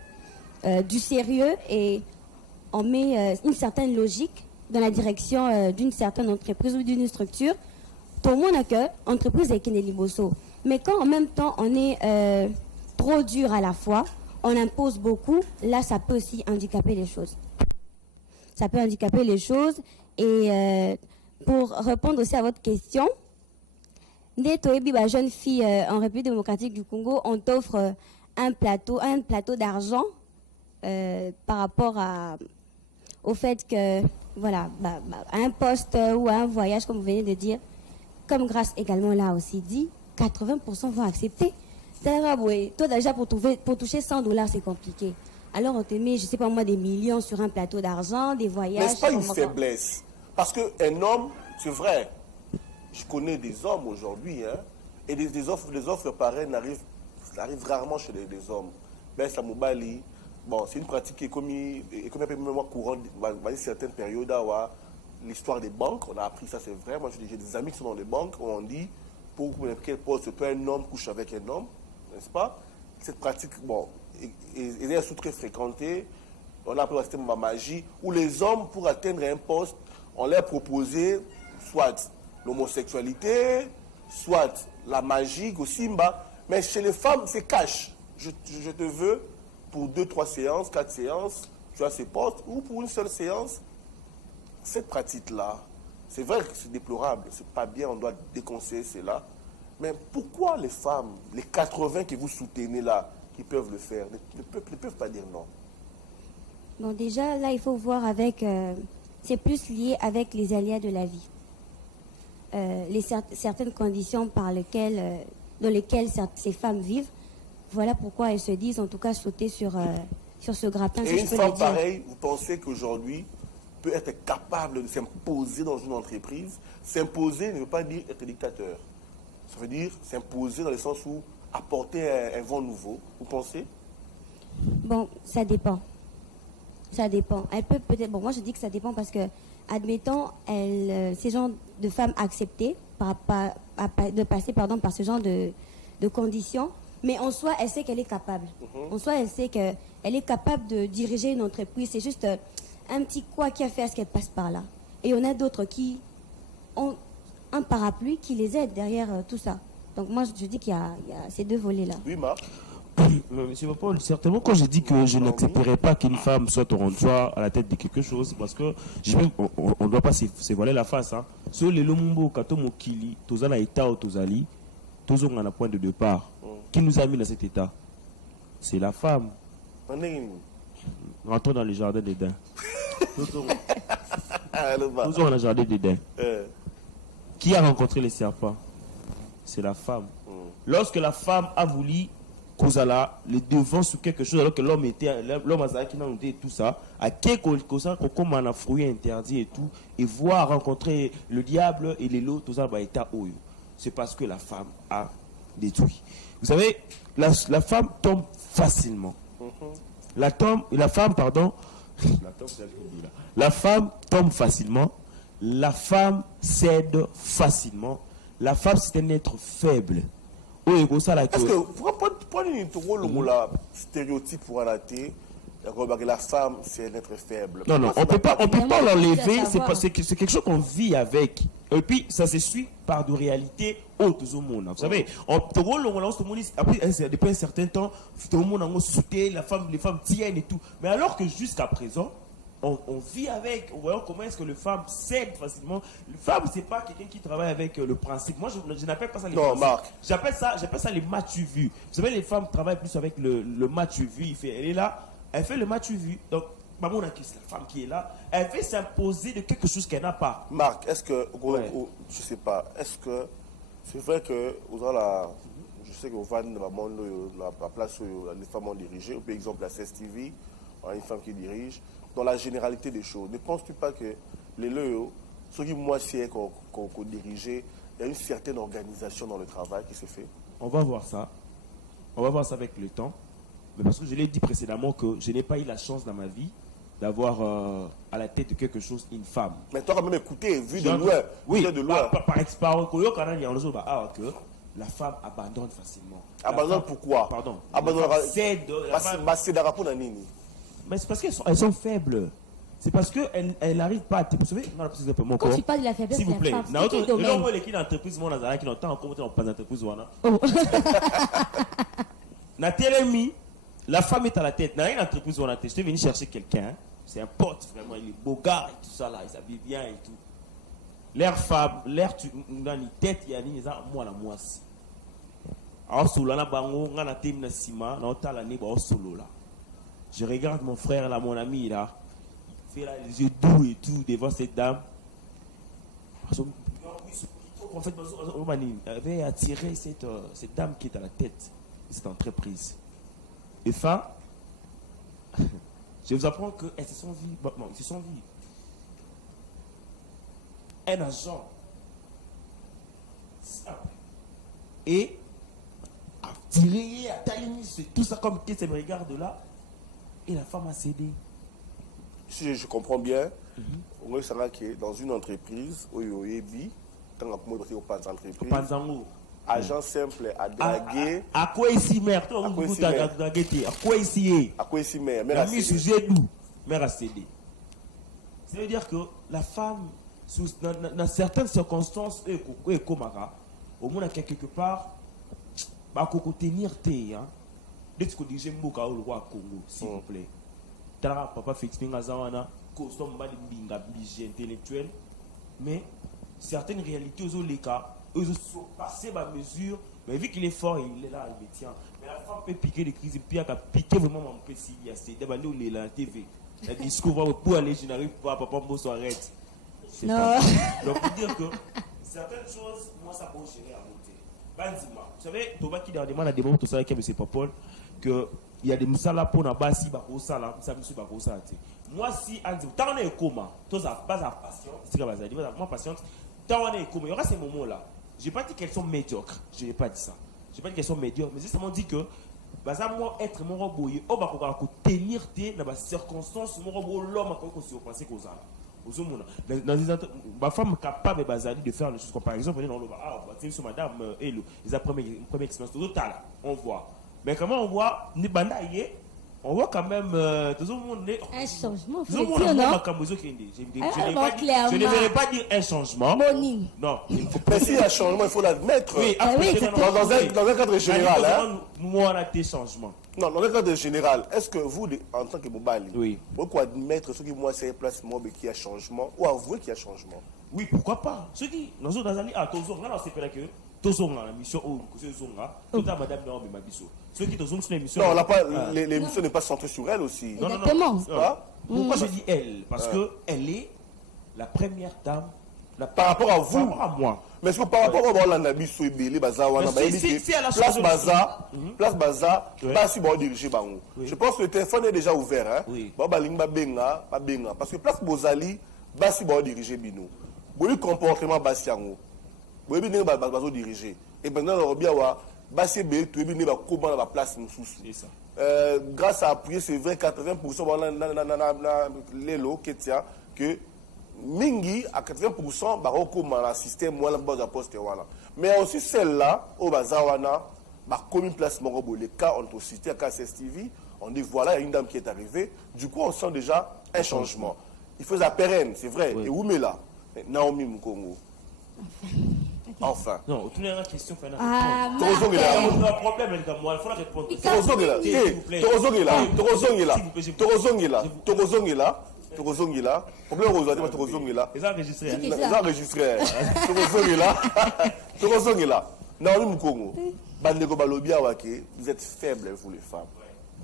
du sérieux et on met une certaine logique dans la direction d'une certaine entreprise ou d'une structure, tout le monde a que entreprise et Kennedy Bosso. Mais quand en même temps, on est trop dur à la fois, on impose beaucoup, là, ça peut aussi handicaper les choses. Ça peut handicaper les choses. Et pour répondre aussi à votre question, dès que jeune fille en République démocratique du Congo, on t'offre un plateau d'argent par rapport au fait que, voilà, un poste ou un voyage, comme vous venez de dire, comme Grace également l'a aussi dit, 80% vont accepter. Toi déjà pour toucher $100, c'est compliqué. Alors on te met, je ne sais pas moi, des millions sur un plateau d'argent, des voyages. N'est-ce pas une faiblesse? Parce qu'un homme, c'est vrai, je connais des hommes aujourd'hui, hein, et des offres pareilles arrivent rarement chez des hommes. Ben Samoubali, bon, c'est une pratique qui est comme un courant dans certaines périodes. L'histoire des banques, on a appris ça, c'est vrai. Moi, j'ai des amis qui sont dans les banques, où on dit, pour quel poste peut un homme couche avec un homme, n'est-ce pas? Cette pratique, bon, est sous très fréquentée. On a appris le système de magie, où les hommes, pour atteindre un poste, on leur proposait soit l'homosexualité, soit la magie, au Simba. Mais chez les femmes, c'est cash. Je te veux pour 2, 3 séances, 4 séances, tu as ces postes, ou pour une seule séance. Cette pratique-là, c'est vrai que c'est déplorable, c'est pas bien, on doit déconseiller cela. Mais pourquoi les femmes, les 80 que vous soutenez là, qui peuvent le faire, ne peuvent pas dire non? Bon, déjà, là, il faut voir avec... c'est plus lié avec les aléas de la vie. Certaines conditions dans lesquelles ces femmes vivent. Voilà pourquoi elles se disent, en tout cas, sauter sur ce grappin. Et une femme pareille, vous pensez qu'aujourd'hui peut être capable de s'imposer dans une entreprise? S'imposer ne veut pas dire être dictateur. Ça veut dire s'imposer dans le sens où apporter un vent nouveau. Vous pensez? Bon, ça dépend. Ça dépend. Elle peut peut-être... Bon, moi, je dis que ça dépend parce que, admettons, ces gens de femmes acceptées de passer par ce genre de conditions, Mais en soi, elle sait qu'elle est capable. En soi, elle sait qu'elle est capable de diriger une entreprise. C'est juste un petit quoi qui a fait à ce qu'elle passe par là. Et on a d'autres qui ont un parapluie qui les aide derrière tout ça. Donc moi, je dis qu'il y a ces deux volets-là. Oui, Marc. Oui, mais Monsieur Paul, certainement quand je dis que je n'accepterai pas qu'une femme soit soit à la tête de quelque chose, parce que on ne doit pas se voiler la face. Hein. Sur les Lomumbo, Kato Mokili, Tozana État ou Tozali, tous ont un point de départ. Qui nous a mis dans cet état? C'est la femme. Rentrons dans le jardin d'Éden. Nous ont dans le jardin d'Éden. Qui a rencontré les serpents? C'est la femme. Lorsque la femme a voulu Kozala, les devants sur quelque chose, alors que l'homme a qui n'a et tout ça, à quelque chose comme un fruit interdit et tout, et voir rencontrer le diable et les lots, tout ça, c'est parce que la femme a détruit. Vous savez, la femme tombe facilement. La femme tombe facilement. La femme cède facilement. La femme, c'est un être faible. Est-ce que, pourquoi le stéréotype pour arrêter, la femme, c'est un être faible? Non, non, on ne peut pas l'enlever, c'est quelque chose qu'on vit avec. Et puis, ça se suit par de réalités hautes au monde. Vous savez, après un certain temps, tout le monde a sauté, les femmes tiennent et tout. Mais alors que jusqu'à présent, on vit avec, voyons comment est-ce que les femmes cèdent facilement. Les femmes, c'est pas quelqu'un qui travaille avec le principe. Moi, je n'appelle pas ça les principes. Marc. J'appelle ça les matchs vus. Vous savez, les femmes travaillent plus avec le match vu. Elle est là, elle fait le match vu. Donc, c'est la femme qui est là, elle veut s'imposer de quelque chose qu'elle n'a pas. Marc, est-ce que, je sais pas, est-ce que c'est vrai que, je sais que la place où les femmes ont dirigé, par exemple la CSTV, une femme qui dirige, dans la généralité des choses, ne penses-tu pas que les lieux, ceux qui moi c'est qu'on dirigeait, il y a une certaine organisation dans le travail qui se fait? On va voir ça. On va voir ça avec le temps. Mais parce que je l'ai dit précédemment que je n'ai pas eu la chance dans ma vie d'avoir à la tête de quelque chose une femme. Mais toi quand même écouté, vu de loin. Oui, de loin. Par expérience, que la femme abandonne facilement. Abandonne pourquoi? Pardon. Abandonne. C'est mais c'est parce qu'elles sont faibles. C'est parce qu'elles n'arrivent pas à... Vous savez, quand tu parles de la faiblesse, s'il vous plaît, dans quel domaine? l'entreprise, mon Nazara, qui n'entend encore pas d'entreprise. Oh. La femme est à la tête. Il y a une entreprise où on a testé. Je suis venu chercher quelqu'un. C'est un pote, vraiment. Il est beau gars et tout ça là. Il s'habille bien et tout. L'air femme, l'air dans la tête, il y a une moi la moisse. Alors, sous la bango, on a témi na sima, on a la neba solo là. Je regarde mon frère là, mon ami là. Il fait là les yeux doux et tout devant cette dame. En fait, on avait attiré cette dame qui est à la tête de cette entreprise. Et enfin, je vous apprends qu'elles se sont vues. Bon, ils se sont vues. Un agent simple et a tiré, a taillé, tout ça comme qu'elle se regarde là. Et la femme a cédé. Si je comprends bien, on sera que dans une entreprise, où il y a agent simple à draguer. À quoi ici, mère? À quoi ici? Mère a cédé. Mère a cédé. Ça veut dire que la femme, dans certaines circonstances, au moins quelque part, va tenir thé. Dès que je dis au roi Congo, s'il vous plaît. Papa Félix Pingazawana, costume intellectuel, mais certaines réalités aux les cas, eux sont passés ma mesure, mais vu qu'il est fort, il est là, il me tient. Mais la femme peut piquer des crises, puis elle a piqué vraiment mon PC, il y a ces débats, on est là, la TV. Le discours, pour aller, je n'arrive pas, papa Mbosso arrête. Non. Donc, pour dire que certaines choses, moi, ça peut gérer à monter. Bandima. Vous savez, Thomas qui demande à des moments, tout ça, avec M. Popol, qu'il y a des moussala pour la base, si bakosa là, ça me suit bakosa. Moi, si, tant on est coma, tout ça, base à patience, c'est comme ça, moi, patience, tant on est coma, il y aura ces moments-là. Je n'ai pas dit qu'elles sont médiocres, je n'ai pas dit ça. Je n'ai pas dit qu'elles sont médiocres, mais j'ai seulement dit que, moi, être mon robot, on va tenir dans les circonstances, mon robot, l'homme, a quoi qu'on se repense qu'aux Ma femme capable de faire les choses comme par exemple, madame, ils ont première expérience, on voit. Mais comment on voit, on voit quand même tout le monde un changement. Je ne verrais pas dire un changement. Non. Mais s'il y a un changement, il faut l'admettre. Oui, dans un cadre général. Moi, on a des changements. Non, dans un cadre général, est-ce que vous, en tant que Bobali, oui, vous pouvez admettre ce qui moi c'est place qu'il y a changement ou avouer qu'il y a changement? Oui, pourquoi pas? Ce qui, nous autres, c'est pas que. La mission l'émission n'est pas centrée sur elle aussi. Non. Pourquoi je dis elle? Parce qu'elle est la première dame. Par rapport à vous, par rapport à moi. Mais est-ce que par rapport à la mission place Baza, pas si bon diriger Bango. Je pense que le téléphone est déjà ouvert. Parce que place Bozali, pas si bon diriger Bino. Bon comportement Basiango. Vous avez dirigé. Et maintenant, grâce à appuyer, c'est vrai, 80% que Mingi à 80% dans le système, mais aussi celle-là, au Bazawana, comme une place les cas ont cité à KSTV, on dit voilà, il y a une dame qui est arrivée. Du coup, on sent déjà un changement. Il faut la pérenne, c'est vrai. Et où met là Naomi Mukongo. Enfin. Non, tu n'as pas de question. Torozong est là. Il y a un problème, il faut répondre. Torozong est là. Torozong est là. Torozong est là. Torozong est là. Torozong est là. Torozong est là. Problème aujourd'hui, Torozong est là. Ils ont enregistré. Ils ont enregistré. Torozong est là. Torozong est là. Naomi Mukongo. Bandeko Balobi Awake, vous êtes faibles, vous les femmes.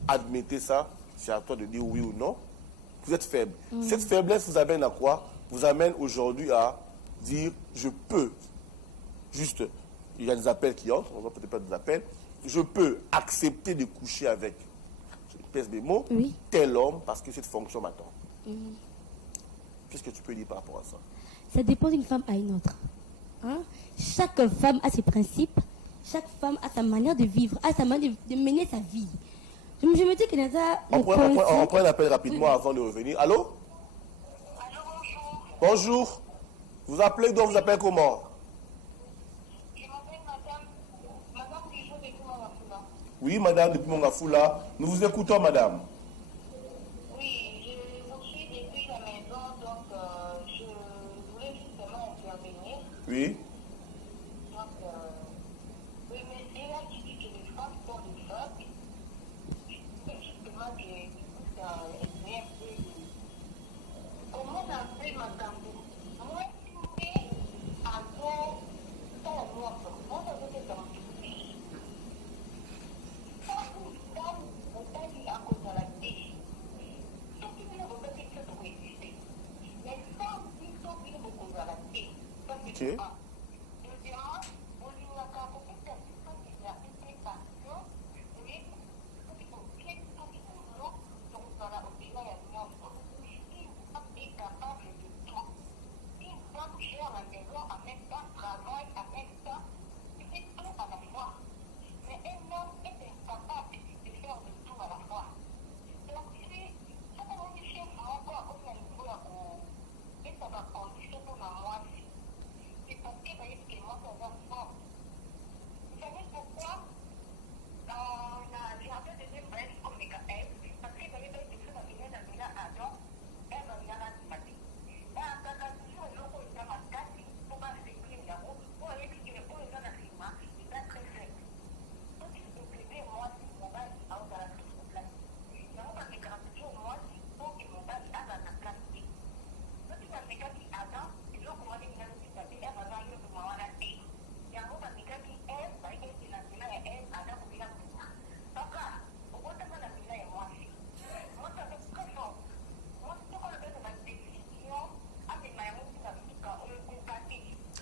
Admettez ça, c'est à toi de dire oui ou non. Vous êtes faibles. Cette faiblesse vous amène à quoi? Vous amène aujourd'hui à dire je peux. Juste, il y a des appels qui entrent, on va peut-être pas des appels. Je peux accepter de coucher avec, je pèse mes mots, tel homme parce que cette fonction m'attend. Qu'est-ce que tu peux dire par rapport à ça? Ça dépend d'une femme à une autre. Hein? Chaque femme a ses principes, chaque femme a sa manière de vivre, a sa manière de mener sa vie. Je me dis que on prend un appel rapidement avant de revenir. Allô? Allô, bonjour. Bonjour. Vous appelez, donc vous appelez comment? Oui, madame, depuis Mongafoula. Nous vous écoutons, madame. Oui, je suis depuis la maison, donc je voulais justement intervenir. Oui. Donc, oui, mais c'est là qui dit que les femmes sont des femmes. C'est justement que ça est un peu. Comment on appelle ma gambe? Moi, je suis à dos, dans la noire. Moi, je vais dans le Okay.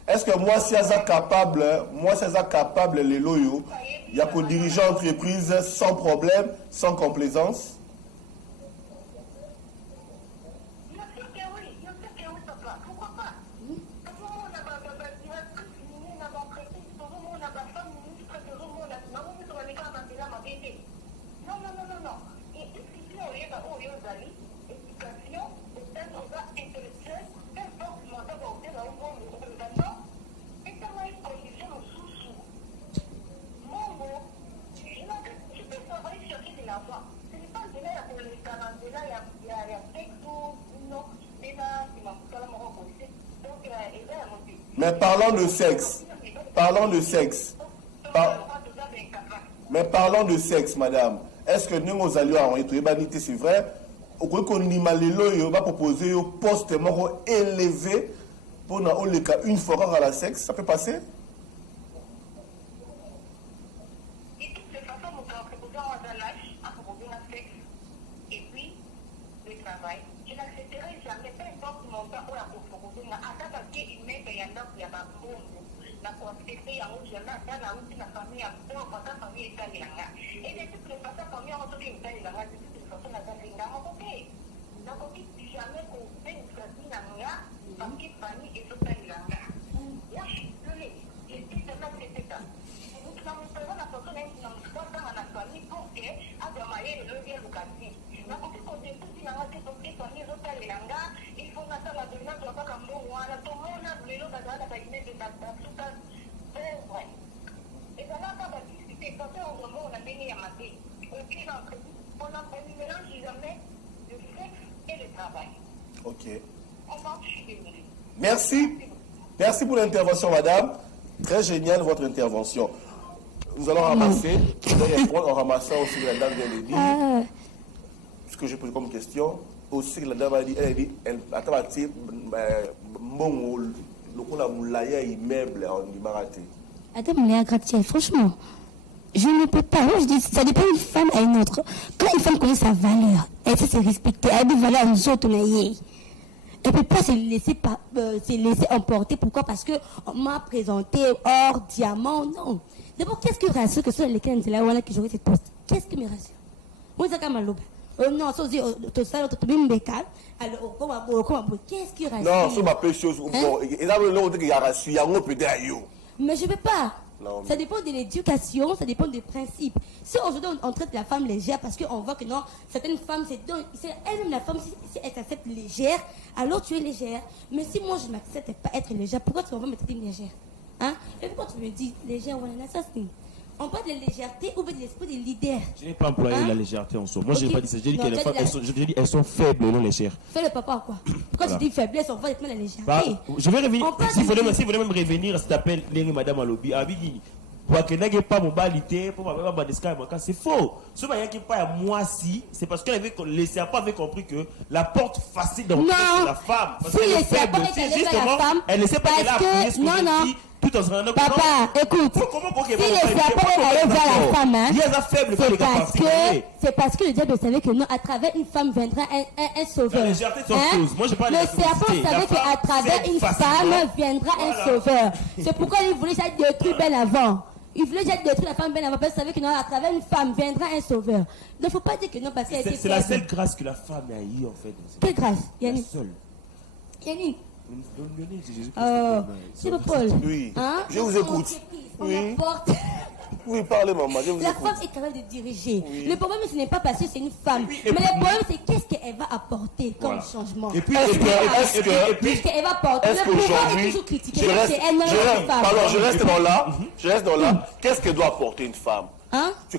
Est-ce que moi, si c'est capable, les loyaux, il y a qu'au dirigeant entreprise sans problème, sans complaisance? Mais parlons de sexe. Mais parlons de sexe, madame. Est-ce que nous allons en c'est vrai? Au coup qu'on va proposer un poste élevé pour une fois à la sexe, ça peut passer? Et puis, le travail, je n'accepterai jamais, peu importe mon temps ou la proposition, à ta papier, il met des yandans qui a pas bon. La constitution, il y a la route de la famille, à la famille italienne. Et de toutes les façons, la famille a retrouvé une taille, de toutes les façons, la famille a retrouvé. Donc, si jamais qu'on fait une famille, la famille est toute taille. Moi, je suis désolée. Je dis de l'accepter ça. Nous avons besoin de la personne qui n'a pas dans la famille pour qu'elle a de manière de levier locatif. Il faut que la demande soit comme moi, la tombe, la vélo, la baïne de la tout à fait. Et ça n'a pas discuté. Quand on a béni à ma vie, on a un mélange jamais le sexe et le travail. Ok. Enfin, je suis désolée. Merci. Merci pour l'intervention, madame. Très génial votre intervention. Nous allons ramasser, on ramasse aussi la dame vient de dire. Ce que j'ai posé comme question, aussi la dame a dit, elle a traversé mon le immeuble en Imarate. Attends, mais gratte-ciel, franchement, je ne peux pas. Moi, je dis, ça dépend d'une femme à une autre. Quand une femme connaît sa valeur, elle sait se respecter, elle a des valeurs à nous autres, elle ne peut pas se laisser emporter. Pourquoi? Parce qu'on m'a présenté or, diamant, non. D'abord, qu'est-ce qui rassure que ce soit lesquels c'est là où que j'aurai cette poste? Qu'est-ce qui me rassure? Moi, c'est comme un loup. Non, ça aussi, tout ça, tout le monde bécal. Alors, qu'est-ce qui rassure? Non, c'est ma chose. Et là, il y a rassure, il y a un peu d'ailleurs. Mais je ne peux pas. Non, ça dépend de l'éducation, ça dépend des principes. Si aujourd'hui on traite la femme légère parce qu'on voit que non, certaines femmes, c'est elle-même la femme, si elle s'accepte légère, alors tu es légère. Mais si moi je ne m'accepte pas être légère, pourquoi tu vas me traiter légère? Hein? Et pourquoi tu me dis légère, voilà, ça c'est. On parle de légèreté ou de l'esprit de leader. Je n'ai pas employé la légèreté en soi. Moi, je n'ai pas dit ça. J'ai dit Non, que les femmes, elles sont faibles et non légères. Fais le papa quoi? Pourquoi tu dis faiblesse, on va être la légèreté? Bah, je vais revenir. Si vous voulez même revenir, ça s'appelle Madame Alobi. Abidi. Pour que n'ait pas mon balité, pour ma badesca, c'est faux. Ce qui n'est pas à moi si, c'est parce qu'elle avait laissé pas avait compris que la porte facile d'entrée c'est la femme. Parce qu'elle est faible. Justement, elle ne sait pas qu'elle a appuyé ce que je dis. Tout en se rendant compte. Papa, écoute. Si les serpents allaient vers la femme, c'est parce que le diable savait que non, à travers une femme viendra un sauveur. Le serpent savait qu'à travers une femme viendra un sauveur. C'est pourquoi il voulait déjà détruire bien avant. Il voulait déjà détruire la femme bien avant parce qu'il savait que non, à travers une femme viendra un sauveur. Il ne faut pas dire que non parce qu'elle était. C'est la seule grâce que la femme a eue en fait. Quelle grâce, Yannick? La seule. Yannick. C'est Paul. Oui. Hein? Je vous écoute. Oui. Oui, parlez, maman. Je vous la écoute. femme est capable de diriger. Oui. Le problème, ce n'est pas parce que c'est une femme. Oui, mais le problème, c'est qu'est-ce qu'elle va apporter comme changement. Et puis, est-ce qu'elle va apporter. Le pouvoir est toujours critiqué. Je reste dans là. Qu'est-ce qu'elle doit apporter une femme? Hein? Tu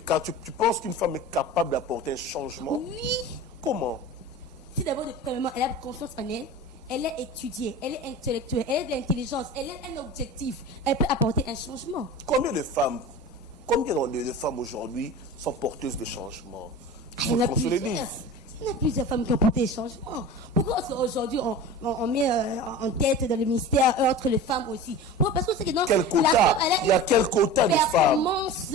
penses qu'une femme est capable d'apporter un changement? Oui. Comment? Si d'abord, premièrement, elle a confiance en elle. Elle est étudiée, elle est intellectuelle, elle a de l'intelligence, elle a un objectif. Elle peut apporter un changement. Combien de femmes aujourd'hui sont porteuses de changement? Il y en a plusieurs femmes qui ont porté des changements. Pourquoi aujourd'hui on met en tête dans le ministère entre les femmes aussi? Parce que c'est que non, il y a quel quota de femmes?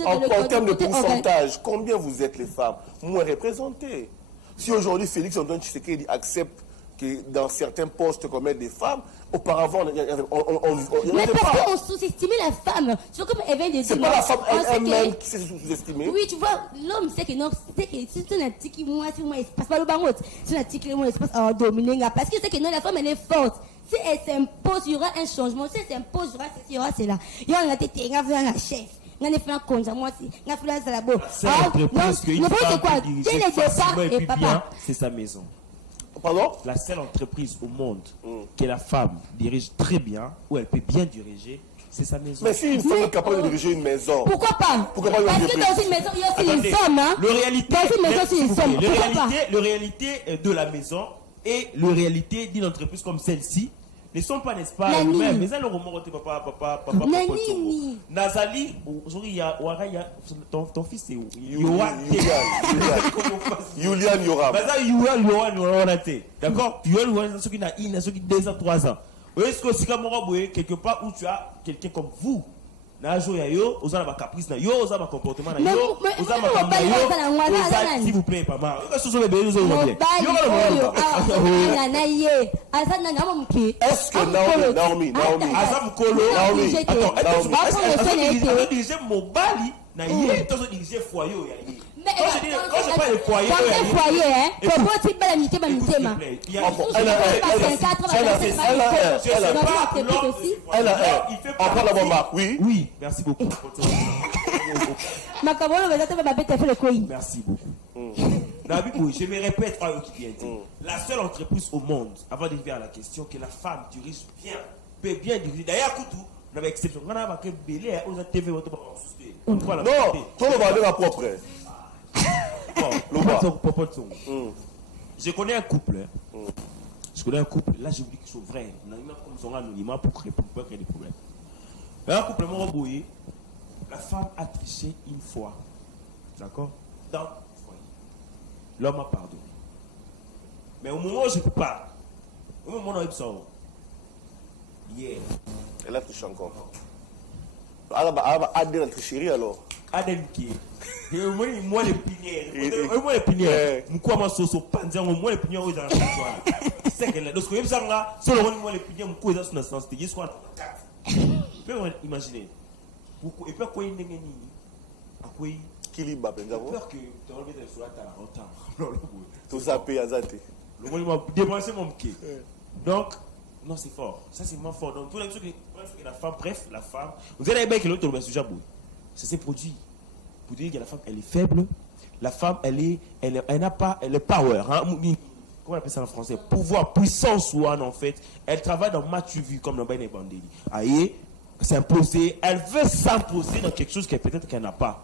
En termes de pourcentage, combien vous êtes les femmes moins représentées? Si aujourd'hui Félix Antoine Tshisekedi accepte que dans certains postes qu'on met des femmes, auparavant, on mais parce qu'on sous-estimait la femme. Tu vois comme elle vient de dire. C'est pas la femme elle-même qui s'est sous-estimée. Oui, tu vois, l'homme sait que non, c'est que si tu n'as dit que moi, si moi, il se passe pas le bangot, si tu n'as dit que moi, il se passe en dominer, parce que c'est que non, la femme, elle est forte. Si elle s'impose, il y aura un changement. Si elle s'impose, il y aura cela. Il y aura la tête, il y aura la chef. On a fait un compte, moi aussi. On a fait un salabo. C'est sa maison. Pardon? La seule entreprise au monde que la femme dirige très bien, où elle peut bien diriger, c'est sa maison. Mais si une femme est capable de diriger une maison, pourquoi pas? Parce que dans une maison, il y a aussi les hommes. Hein? Le réalité de la maison et la réalité d'une entreprise comme celle-ci, ne sont pas, n'est-ce pas, Nani. eux-mêmes. Mais ça, le roman, papa, Nani. Nazali, aujourd'hui, il y a ton fils, c'est où? Julian Yoram. D'accord? Yuan Yoram, ceux qui ont 2 ans, 3 ans. Est-ce que c'est comme quelque part où tu as quelqu'un comme vous? Caprice, comportement, s'il vous plaît, papa. Est-ce que Naomi Quand je parle de foyer, oui, merci beaucoup. Merci beaucoup. Je me répète, la seule entreprise au monde, avant d'arriver à la question, que la femme dirige bien, peut bien diriger. D'ailleurs, on avait exception. On a marqué Bélé, on a TV, on a non, tout le monde est propre. Je connais un couple. Je connais un couple. Là, je vous dis qu'ils sont vrais. Comme son anonymat pour créer des problèmes. Un couple, la femme a triché une fois. D'accord? Dans le foyer. L'homme a pardonné. Mais au moment où je parle, au moment où il sort, hier. Elle a triché encore. Elle a dit la tricherie alors. Adem qui moi les pinières moi soso panza moi les pinières aux arabes c'est que là donc comme ça là solo moi les pinières moi ça na sens de jusqu'à 4 peut imaginer pourquoi et puis quoi il n'est à quoi qui ba penza peur que tu enlever des sur la table tout ça paye azate le moi dépenser mon pied donc non c'est fort ça c'est moins fort donc tout les trucs que la femme bref la femme vous allez bien que l'autre le sujet ça s'est produit pour dire que la femme elle est faible, la femme elle n'a pas elle est power hein? Comment on appelle ça en français, pouvoir, puissance one en fait, elle travaille dans match vu comme dans Bain Bandeli aïe s'imposer, elle veut s'imposer dans quelque chose qu'elle peut-être qu'elle n'a pas.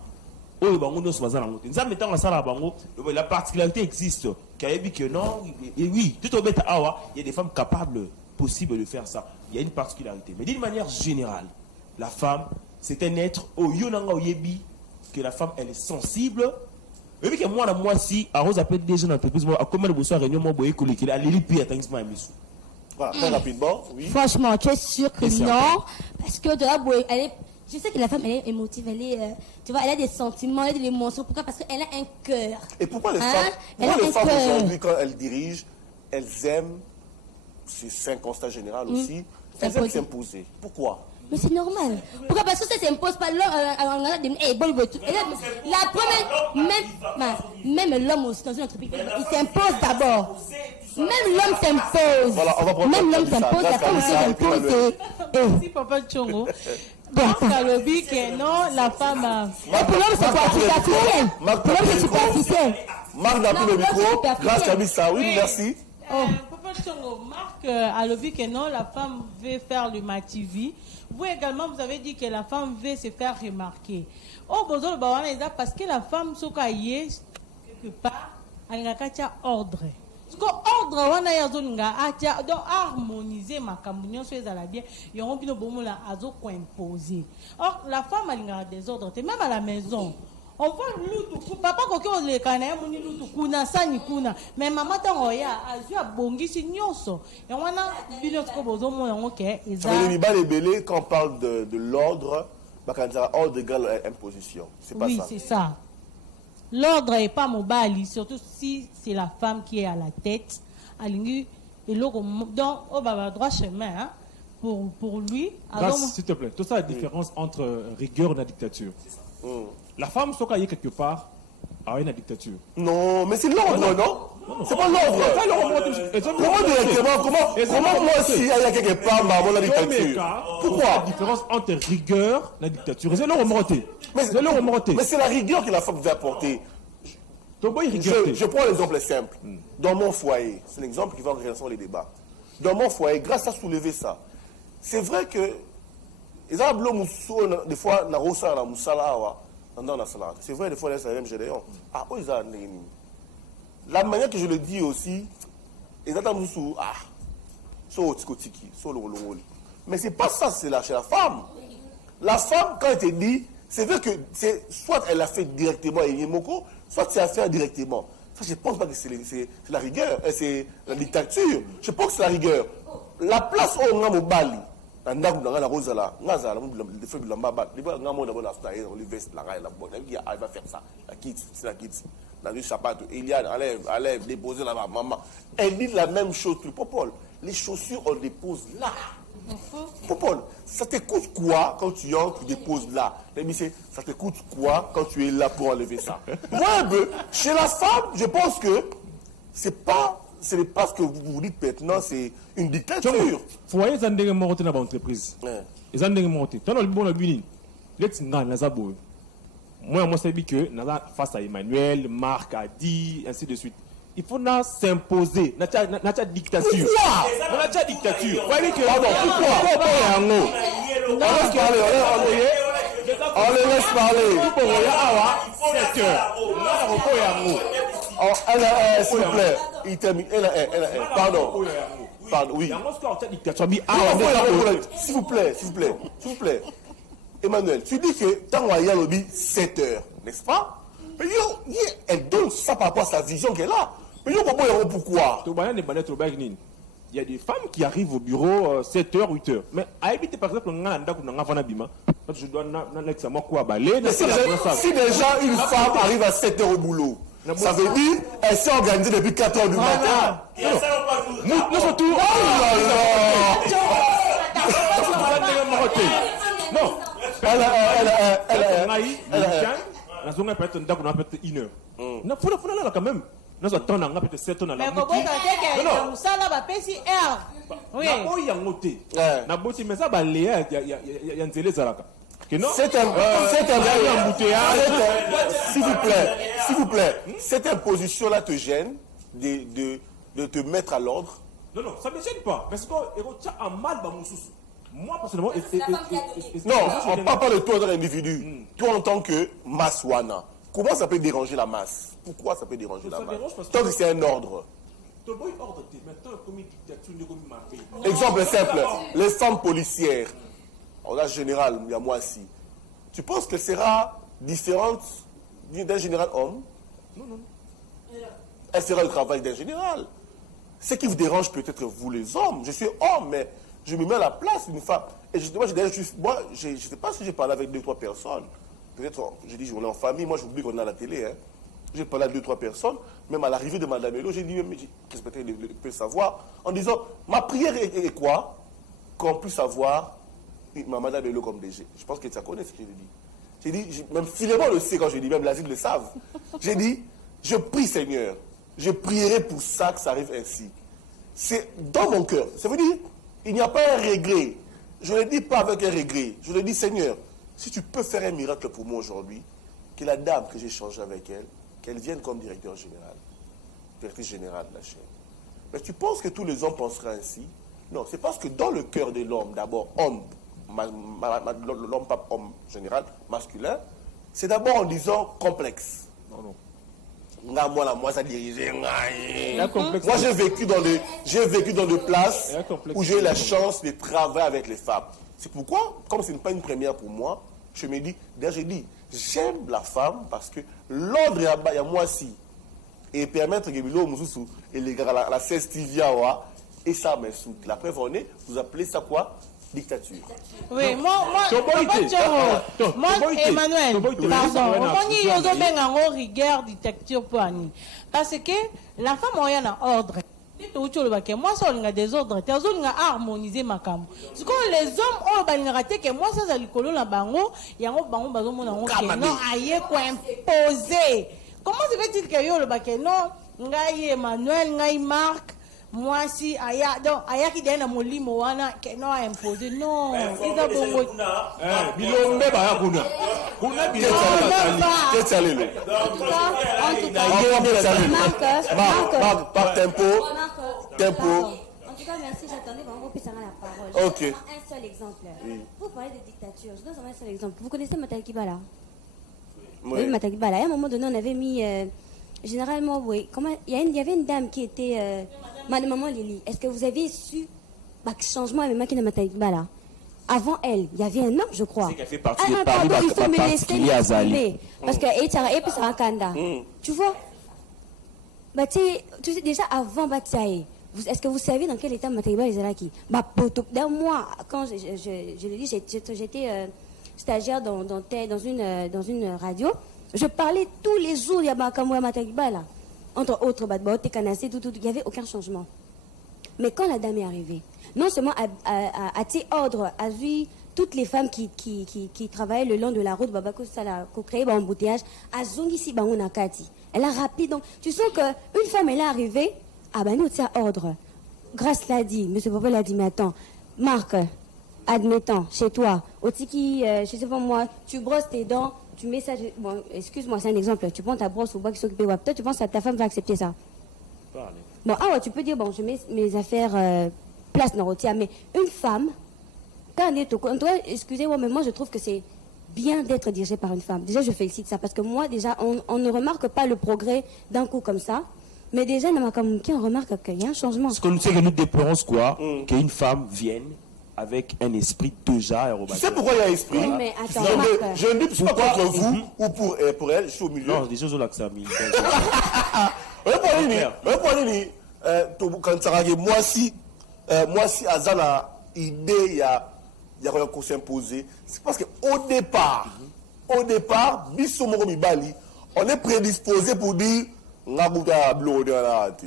La particularité existe qu'elle dit que non et oui tout au bête il y a des femmes capables possibles de faire ça, il y a une particularité mais d'une manière générale la femme c'est un être au yonanga oyebi que la femme elle est sensible et puis que moi si à Rose appelle des jeunes entreprises moi comment le bonsoir réunion moi boye collé qu'il a les pieds attention à misu voilà très rapidement oui franchement tu es sûr que non parce que de la boye elle est je sais que la femme elle est émotive elle est tu vois elle a des sentiments elle a des émotions pourquoi parce qu'elle a un cœur et pourquoi les femmes aujourd'hui quand elles dirigent elles aiment c'est un constat général aussi elles aiment s'imposer pourquoi? Mais c'est normal. Pourquoi? Parce que ça ne s'impose pas. La première, même l'homme aussi dans une entreprise, il s'impose d'abord. Même l'homme s'impose. Voilà, même l'homme s'impose, la femme aussi s'impose. Merci Papa Tchongo. Donc, le but que non, la femme. Et pour l'homme, c'est quoi? Superficiel. Pour l'homme, c'est superficiel. Marc n'a plus le micro. Grâce à Missa, oui, merci. Papa Tchongo, Marc a le but que non, la femme veut faire le mativi. Vous également, vous avez dit que la femme veut se faire remarquer. Oh, bonjour, parce que la femme, ce qu'elle est, quelque part, elle a un ordre. Parce que l'ordre, on a donc harmoniser ma camouflage, c'est à la bien, il y a un peu de bon là, à imposer. Or, la femme, elle a des ordres, même à la maison. On voit l'outou, papa, quand on les connaît, on dit l'outou, kuna, sani, kuna. Mais maman, t'en a, a a bongi, c'est nyoso. Et on a, bilosko, bozo, mon, ok, et ça. Quand on parle de l'ordre, ordre égale imposition. C'est pas ça. Oui, c'est ça. L'ordre n'est pas mobile, surtout si c'est la femme qui est à la tête. Et donc, on va droit chemin, hein, pour lui. Grâce, s'il te plaît. Tout ça, la différence entre rigueur et la dictature. La femme, soit qu'elle est quelque part, a une dictature. Non, mais c'est l'ordre, non? C'est pas l'ordre. Comment moi, si il y a quelque part, ma dictature? Pourquoi? La différence entre rigueur et la dictature. C'est leur remonté. Mais c'est la rigueur que la femme veut apporter. Je prends l'exemple simple. Dans mon foyer, c'est l'exemple qui va enrichir les débats. Dans mon foyer, grâce à soulever ça, c'est vrai que des fois, c'est vrai, des fois, c'est la même génération. La manière que je le dis aussi, Mais c'est pas ça, c'est là chez la femme. La femme, quand elle te dit, c'est vrai que soit elle l'a fait directement à Yemoko, soit c'est à faire directement. Ça, je ne pense pas que c'est la rigueur, c'est la dictature. Je pense que c'est la rigueur. La place où on a Bali, il va faire ça. La quitte, c'est la quitte. Dans le chapeau, Eliane, enlève, déposer là-bas, maman. Elle dit la même chose que le Popol. Les chaussures, on dépose là. Popol, ça te coûte quoi quand tu entres, tu déposes là? Ça te coûte quoi quand tu es là pour enlever ça? Moi, chez la femme, je pense que ce n'est pas ce que vous dites maintenant, c'est une dictature. Vous voyez, les gens qui ont entreprise. Les gens qui ont entreprise. Moi, je sais que face à Emmanuel, Marc a dit, ainsi de suite. Il faut s'imposer. Notre dictature. Pourquoi? Notre dictature. Pardon, pourquoi? On les laisse parler. 7 heures. S'il vous plaît. Il termine. Pardon. Pardon, oui. S'il vous plaît. Emmanuel, tu dis que tant qu'il y a lobby 7 heures, n'est-ce pas? Mais elle donne ça par rapport à sa vision qu'elle a. Mais pourquoi? Il y a des femmes qui arrivent au bureau 7h, 8h. Mais à éviter par exemple, je dois si déjà une femme arrive à 7h au boulot, ça veut dire qu'elle s'est organisée depuis 4h du matin. Non. Elle quand même. Nous attendons peut-être 7 ans dans la boutique. Mais comment ça va passer R? Oui. Mais ça va aller. Il y a un télé Zaraka. C'est un s'il vous plaît, cette imposition-là te gêne de te mettre à l'ordre? Non, ça ne me gêne pas. Parce que tu as un mal dans mon sous. Moi, personnellement, non, on ne parle pas de toi dans l'individu. Toi, en tant que Maswana, comment ça peut déranger la masse? Pourquoi ça peut déranger la masse? Tant que c'est un ordre. Exemple simple, les femmes policières, en général, il y a moi aussi. Tu penses qu'elle sera différente d'un général homme? Non. Elle sera le travail d'un général. Ce qui vous dérange peut-être vous les hommes. Je suis homme, mais je me mets à la place d'une femme. Et justement, je ne sais pas si j'ai parlé avec 2-3 personnes. Peut-être, j'ai dit, on est en famille, moi j'oublie qu'on est à la télé. Hein. J'ai parlé à 2-3 personnes, même à l'arrivée de Mme Melo, j'ai dit, mais qu'est-ce que peut-être peut savoir, en disant, ma prière est quoi? Qu'on puisse avoir Mme Melo comme DG. Je pense que tu connais ce que j'ai dit. J'ai dit, même Philémon le sait quand je dis, même l'Asie le savent. J'ai dit, je prie Seigneur, je prierai pour ça que ça arrive ainsi. C'est dans mon cœur. Ça veut dire, il n'y a pas un regret. Je ne le dis pas avec un regret. Je le dis, Seigneur, si tu peux faire un miracle pour moi aujourd'hui, que la dame que j'ai changé avec elle, qu'elle vienne comme directrice générale de la chaîne. Mais tu penses que tous les hommes penseraient ainsi? Non, c'est parce que dans le cœur de l'homme, d'abord, homme, l'homme pas homme général, masculin, c'est d'abord en disant complexe. Non. Moi, ça dirige. Moi, j'ai vécu dans des places où j'ai eu la chance de travailler avec les femmes. C'est pourquoi, comme ce n'est pas une première pour moi, je me dis, d'ailleurs, j'ai dit, j'aime la femme parce que l'ordre est à moi aussi. Et permettre que et les gars, la Cestivia, et ça me soute. La preuve en est, vous appelez ça quoi? Dictature. Oui, moi, Emmanuel, pardon, on y a une rigueur dictature pour Annie. Parce que la femme a un ordre. Moi, ça, on a des ordres. On a harmonisé ma cam. C'est comme les hommes, on a raté que moi, ça, c'est le colon la bango. Il y a un bango, non, aïe, quoi, imposé. Comment se fait-il que yo le baquet? Non, Ngaï Emmanuel, Ngaï Marc. Moi, si, aya qui donne à mon limo, wana, qui n'a imposé, non, c'est ça pour moi. Par tempo. En tout cas, merci, j'attendais vraiment plus à la parole. Ok. Un seul exemple. Vous parlez de dictature, je donne un seul exemple. Vous connaissez Matal Kibala? Oui, Matal Kibala. À un moment donné, on avait mis, généralement, oui, il y avait une dame qui était... Maman Lily, est-ce que vous avez su bah, changement avec Makina Mataïba là. Avant elle, il y avait un homme, je crois. C'est qu'elle fait partie de pardon, Paris, il faut me laisser Azali. m'exprimer. Parce que c'est un Kanda. Tu vois, bah, tu sais, déjà avant Batiaï, est-ce que vous savez dans quel état Mataïba les Alaki? Bah, moi, quand je le dis, j'étais stagiaire dans une radio. Je parlais tous les jours, il y a Bakamoua Mataïba là. Entre autres, il n'y avait aucun changement. Mais quand la dame est arrivée, non seulement a-t-il ordre à lui, toutes les femmes qui travaillaient le long de la route, Babako Sala, qui créaient un embouteillage, à Zongisi Bangunakati. Elle a rapide. Donc, tu sens qu'une femme, elle est arrivée, ah ben nous, c'est ordre. Grâce l'a dit, M. Popel l'a dit, mais attends, Marc, admettons, chez toi, au tiki, je sais pas moi, tu brosses tes dents, tu mets ça, bon, excuse-moi, c'est un exemple, tu prends ta brosse au bois qui s'occupe de toi, tu penses que ta femme va accepter ça? Bon, ah ouais, tu peux dire, bon, je mets mes affaires place Norotia, mais une femme, quand elle est au coin, excusez-moi, mais moi je trouve que c'est bien d'être dirigée par une femme. Déjà, je félicite ça, parce que moi, déjà, on ne remarque pas le progrès d'un coup comme ça, mais déjà, on remarque qu'il y a un changement. Ce que nous savons que nous déplorons, c'est quoi? Qu'une femme vienne avec un esprit déjà aérobatique. Tu sais pourquoi il y a un esprit? Oui, mais attends, non, mais je ne dis pas contre vous ou pour elle, je suis au milieu. Non, des choses là que ça a mis. Moi si Azana idée il y a rien qu'on s'imposer, c'est parce qu'au départ, Bisso Moro Mibali, on est prédisposé pour dire Ngabuta Blo de la hâte.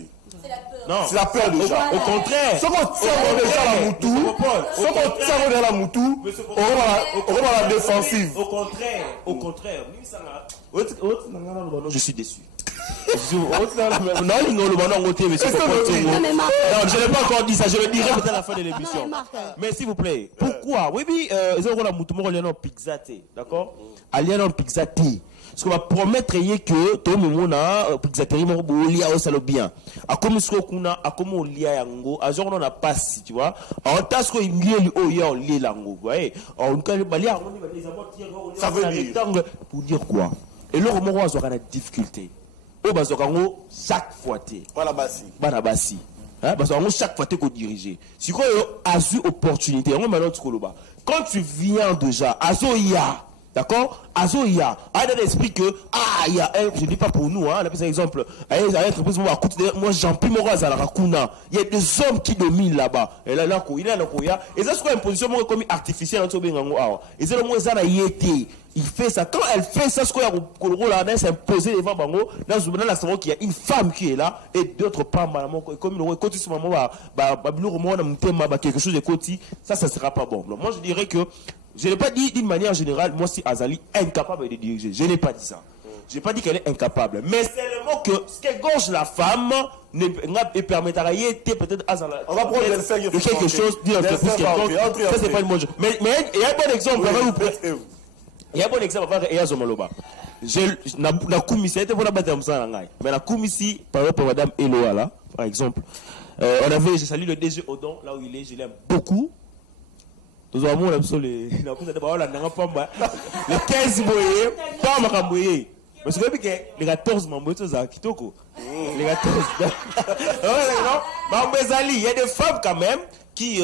C'est la peur déjà. Au contraire. Ce qu'on tient déjà la moutou, on va la défensive. Au contraire. Je suis déçu. Non, je n'ai pas encore dit ça, je le dirai peut-être à la fin de l'émission. Mais s'il vous plaît, pourquoi? Oui, ils ont la moutou, d'accord? Alien en pixaté. Parce qu'on va promettre que tout le monde a pixatérie, il y a aussi le bien. À comme ce qu'on a, à comme on lit à yango, à genre on a pas si, tu vois. En tas qu'il y a au ya on lit l'ango, vous voyez. En cas de balia, ça veut dire pour dire quoi? Et là, on va avoir la difficulté. Au bazokango chaque fois té. Bana basi. Hein, parce que chaque fois té qu'on dirige. Si quoi a eu opportunité, on maintenant tu koloba. Quand tu viens déjà, azoya. D'accord? Azoya a l'esprit que il y a un, je dis pas pour nous, hein, on appelle ça exemple. Moi j'en plus mon à la Rakuna. Il y a des hommes qui dominent là-bas. Et là il a et ça c'est quoi une position comme artificielle en Tobengango. Et c'est le moins ça yété. Il fait ça. Quand elle fait ça, ce qu'on a là, s'imposer devant Bango, dans la savoir qu'il y a une femme qui est là, et d'autres pas, comme le côté sur maman, quelque chose de côté, ça sera pas bon. Donc, moi, je dirais que, je n'ai pas dit d'une manière générale, moi, si Azali est incapable de diriger. Je n'ai pas dit ça. Je n'ai pas dit qu'elle est incapable. Mais c'est le mot que ce qu'égorge la femme ne permettra peut-être Azali. On va prendre de quelque chose, dire ça, c'est pas une bonne chose. Mais il y a un bon exemple, il y a un bon exemple avec Eyazo Maloba. La commission, mais la commission, par exemple, Madame Eloa, par exemple, je salue le DG Odon, là où il est, je l'aime beaucoup. Nous avons le 15 moyens, pas ma camboyé. Parce que les 14 membres, c'est Kitoko. Les 14. Il y a des femmes quand même qui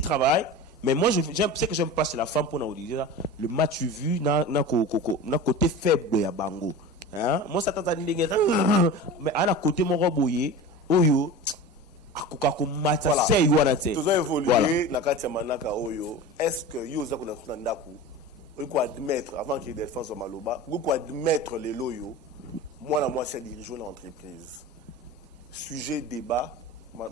travaillent. Mais moi, c'est que j'aime pas, c'est la femme pour nous dire le match vu na côté faible ya bango. Hein? Moi, ça t'a dit mais à la côté mon roboyer, oyo, akukako match c'est yuana te. Tout ça évolué na kati manaka oyo. Est-ce que yoza kuna tunandaku? Il faut admettre avant qu'il y ait des défenses au Maloba, il faut admettre les loyaux. Moi c'est dirigeant l'entreprise. Sujet débat.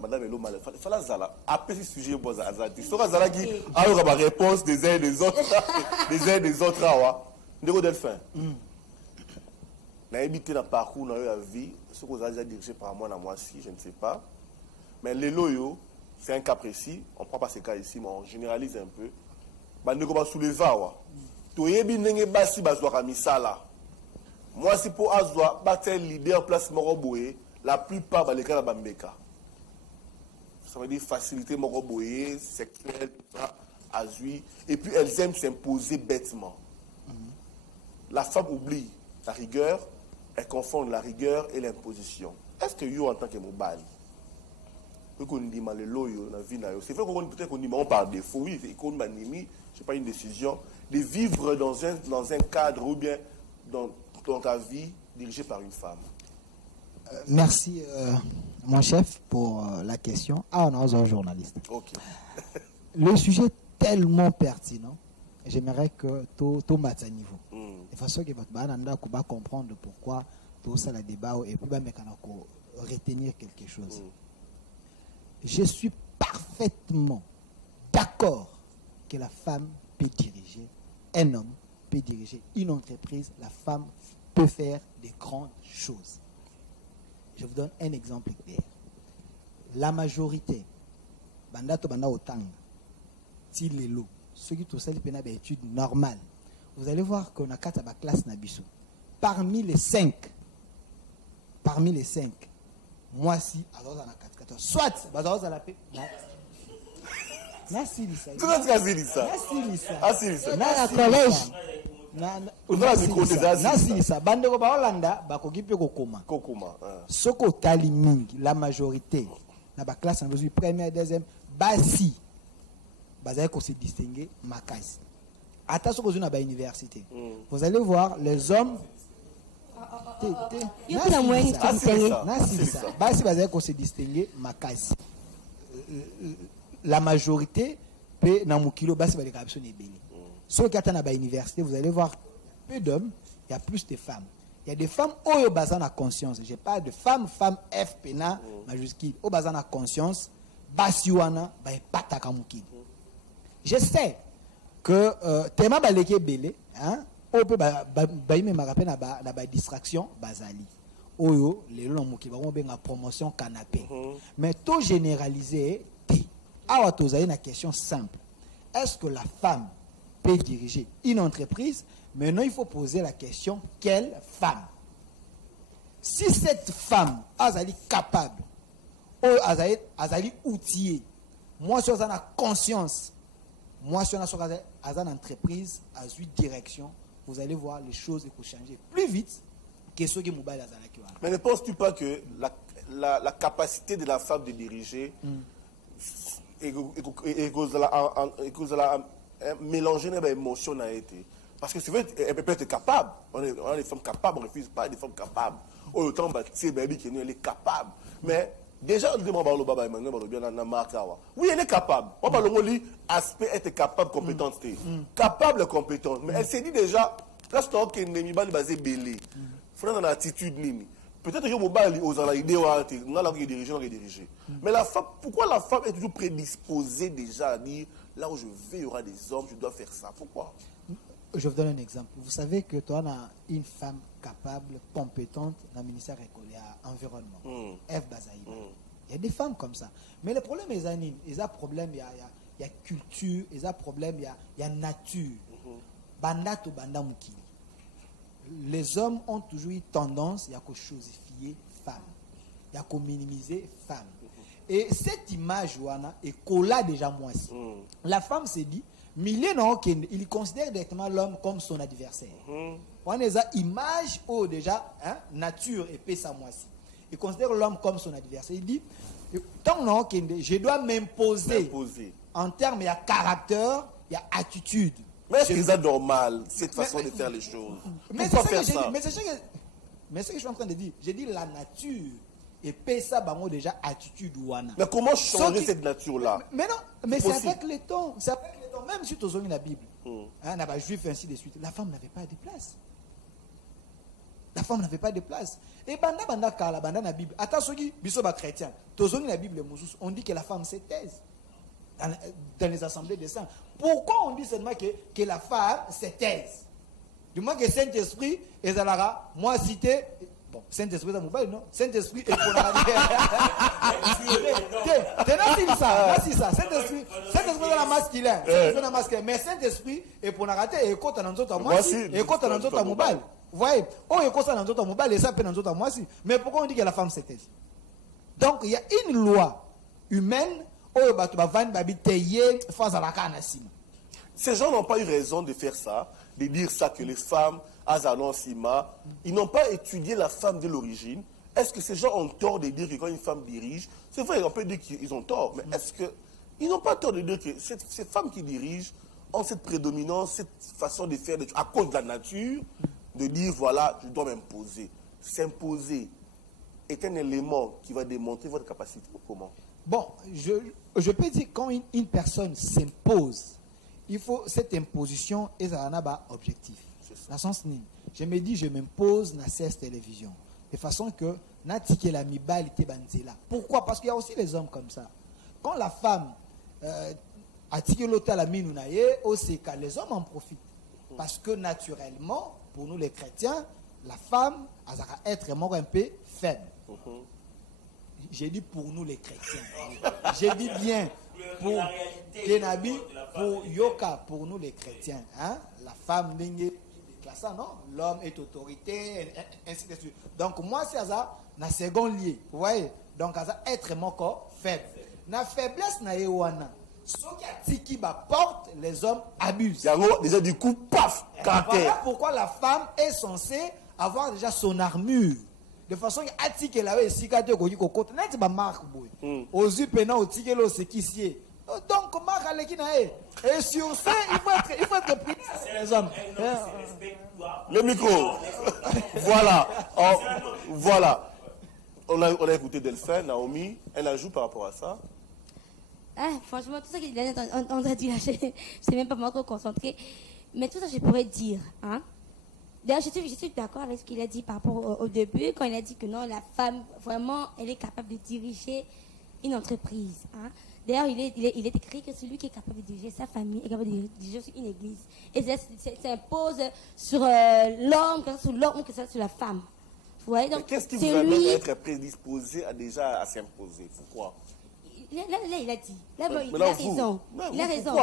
Madame Elo Malé, il fallait Zala. Après ce sujet, vous avez dit. Sora Zala qui a eu la réponse des uns et des autres. Des uns et des autres. Ndeko Delphin. N'a habité dans le parcours, dans la vie. Ce que vous avez dirigé par moi si, je ne sais pas. Mais les loyaux, c'est un cas précis. On ne prend pas ces cas ici, mais on généralise un peu. Ndeko va soulever. Toyebi nenge basi bazwa misala. Moi, si pour Azwa, battre leader place Moroboé, la plupart va les cas Bambeka. Ça veut dire faciliter mon roboyer, sexuel, tout ça, azui. Et puis elles aiment s'imposer bêtement. La femme oublie la rigueur, elle confond la rigueur et l'imposition. Est-ce que vous, en tant que Mobali, qu'on dit mal le loyo dans la vie. C'est vrai qu'on peut-être qu'on dit on par défaut, oui, qu'on m'anime, c'est pas une décision de vivre dans un cadre ou bien dans ta vie dirigée par une femme. Merci, mon chef, pour la question. Ah, on a un journaliste. Ok. Le sujet est tellement pertinent. J'aimerais que tout mette à niveau. De façon que votre bananda va comprendre pourquoi tout ça le débat et puis retenir quelque chose. Je suis parfaitement d'accord que la femme peut diriger, un homme peut diriger une entreprise, la femme peut faire des grandes choses. Je vous donne un exemple clair. La majorité, bandato banda otanga, tilelo, ceux qui tout ça les études normales, vous allez voir qu'on a 4 à la classe Nabiso. Parmi les 5, moi si, alors on a 4, soit, alors on a la paix. Merci Lisa. Tout le monde a dit ça. Merci Lisa. Merci Lisa. Na collège. Merci Lisa. Bandeko ba Hollanda bakoki pe kokoma. Soko tali mingi la majorité na ba classe na première deuxième basi bazay ko se distinguer makasi. Ata soko na ba université. Vous allez voir les hommes basi bazay ko se distinguer makasi. La majorité peut dans mon kilo basi ba les captions ebeli. Sauf qu'à la université, vous allez voir peu d'hommes, il y a plus de femmes. Il y a des femmes au bazan à conscience. Je parle de femmes F pena majuscule au bazan à conscience basiwana ba pataka mukili. Je sais que tema baleke belé hein au peut ba me rappelle na ba distraction bazali. Oyo les longs mukili ba benga promotion canapé. Mais tout généralisé awa tozaï une question simple. Est-ce que la femme peut diriger une entreprise? Maintenant, il faut poser la question, quelle femme? Si cette femme est capable, ou est outillée, moi, si on a conscience, moi, si on a une entreprise, à une direction, vous allez voir les choses vont changer plus vite que ce qui est mobile. Mais ne penses-tu pas que la capacité de la femme de diriger et mélanger les émotions a été. Parce que c'est vrai, elle peut être capable. On a des femmes capables, on ne refuse pas des femmes capables. Autant elle est capable. Mais déjà, oui, elle est capable. On parle de l'aspect être capable, compétence. Capable, compétence. Mais elle s'est dit déjà, là, c'est qu'elle n'est pas basée belé. Il faut avoir une attitude. Peut-être que je vais l'idée de diriger. Mais la femme, pourquoi la femme est toujours prédisposée déjà à dire là où je vais, il y aura des hommes, je dois faire ça. Pourquoi? Je vous donne un exemple. Vous savez que toi, on a une femme capable, compétente dans le ministère écolier à l'environnement. F. Bazaïba. Il y a des femmes comme ça. Mais le problème, il y a un problème, il y a culture, il y a un problème, il y a nature. Bandato bandamukili. Les hommes ont toujours eu tendance à chosifier femmes, à minimiser femmes. Et cette image est collée déjà moi. La femme s'est dit, il considère directement l'homme comme son adversaire. On a une image où déjà nature et paix sa moi. Il considère l'homme comme son adversaire. Il dit, tant que je dois m'imposer en termes il y a caractère, il y a attitude. Mais est-ce que c'est normal, cette façon de faire les choses? Pourquoi faire ça? Mais c'est ce que je suis en train de dire. J'ai dit la nature et paie ça, déjà attitude ouana. Mais comment changer cette nature-là? Mais non, mais c'est avec le temps. C'est avec le temps. Même si tu as la Bible, on a juif ainsi de suite. La femme n'avait pas de place. La femme n'avait pas de place. Et banda kala banda na Bible. Attention qui biso ba chrétien. Tozoni la Bible on dit que la femme se taise. Dans les assemblées de saints. Pourquoi on dit seulement que la femme se taise? Du moins que Saint-Esprit est à la moi cité. Bon, Saint-Esprit est à mobile, non? Saint-Esprit est pour la Saint-Esprit est dans la masculin. Mais Saint-Esprit est pour la rater et côté dans notre moi et côté dans notre mobile. Vous voyez? Oh, et côté dans notre mobile et ça peut dans notre moi aussi. Mais pourquoi on dit que la femme se taise? Donc, il y a une loi humaine. Ces gens n'ont pas eu raison de faire ça, de dire ça que les femmes, ils n'ont pas étudié la femme de l'origine Est-ce que ces gens ont tort de dire que quand une femme dirige, c'est vrai, on peut dire qu'ils ont tort, mais est-ce qu'ils n'ont pas tort de dire que ces femmes qui dirigent ont cette prédominance, cette façon de faire à cause de la nature, de dire voilà, je dois m'imposer. S'imposer est un élément qui va démontrer votre capacité. Comment? Bon, je peux dire quand une personne s'impose, il faut cette imposition et ça en a objectif. Dans le sens ni, je me dis je m'impose dans cette télévision de façon que natike la mibalité banzela. Pourquoi? Parce qu'il y a aussi les hommes comme ça. Quand la femme attique l'autre la mine au cas les hommes en profitent parce que naturellement pour nous les chrétiens la femme a être mort un peu faible. J'ai dit pour nous les chrétiens. J'ai dit bien pour Kenabi, pour Yoka, pour nous les chrétiens. Hein? La femme n'est pas non? L'homme est autorité, ainsi de suite. Donc moi c'est ça, na second lié. Vous voyez? Donc ça être mon corps faible. Na faiblesse na yewana. Ce qui a tiki ba porte, les hommes abusent. Déjà du coup, paf, voilà pourquoi la femme est censée avoir déjà son armure. De façon à tiki la ve sikate ko yiko kote net ba marque boy. Aux yeux pena au tiki lo c'est qui sié. Donc marque à l'équina et sur ça il faut être pris les hommes. Le micro. Voilà. Voilà. On a écouté Delphine, Naomi, elle ajoute par rapport à ça. Ah, franchement, tout ça qu'il a dit, on a dit, je ne sais même pas moi trop concentré. Mais tout ça, je pourrais dire. Hein? D'ailleurs, je suis d'accord avec ce qu'il a dit par rapport au début, quand il a dit que non, la femme, vraiment, elle est capable de diriger une entreprise. Hein? D'ailleurs, il est écrit que celui qui est capable de diriger sa famille est capable de diriger une église. Et ça impose sur l'homme, que ce soit sur l'homme ou que ce soit sur la femme. Vous voyez, donc, qu'est-ce qui vous amène à être prédisposé à s'imposer? Pourquoi? Là, il a dit. Là, il a raison. Il a raison.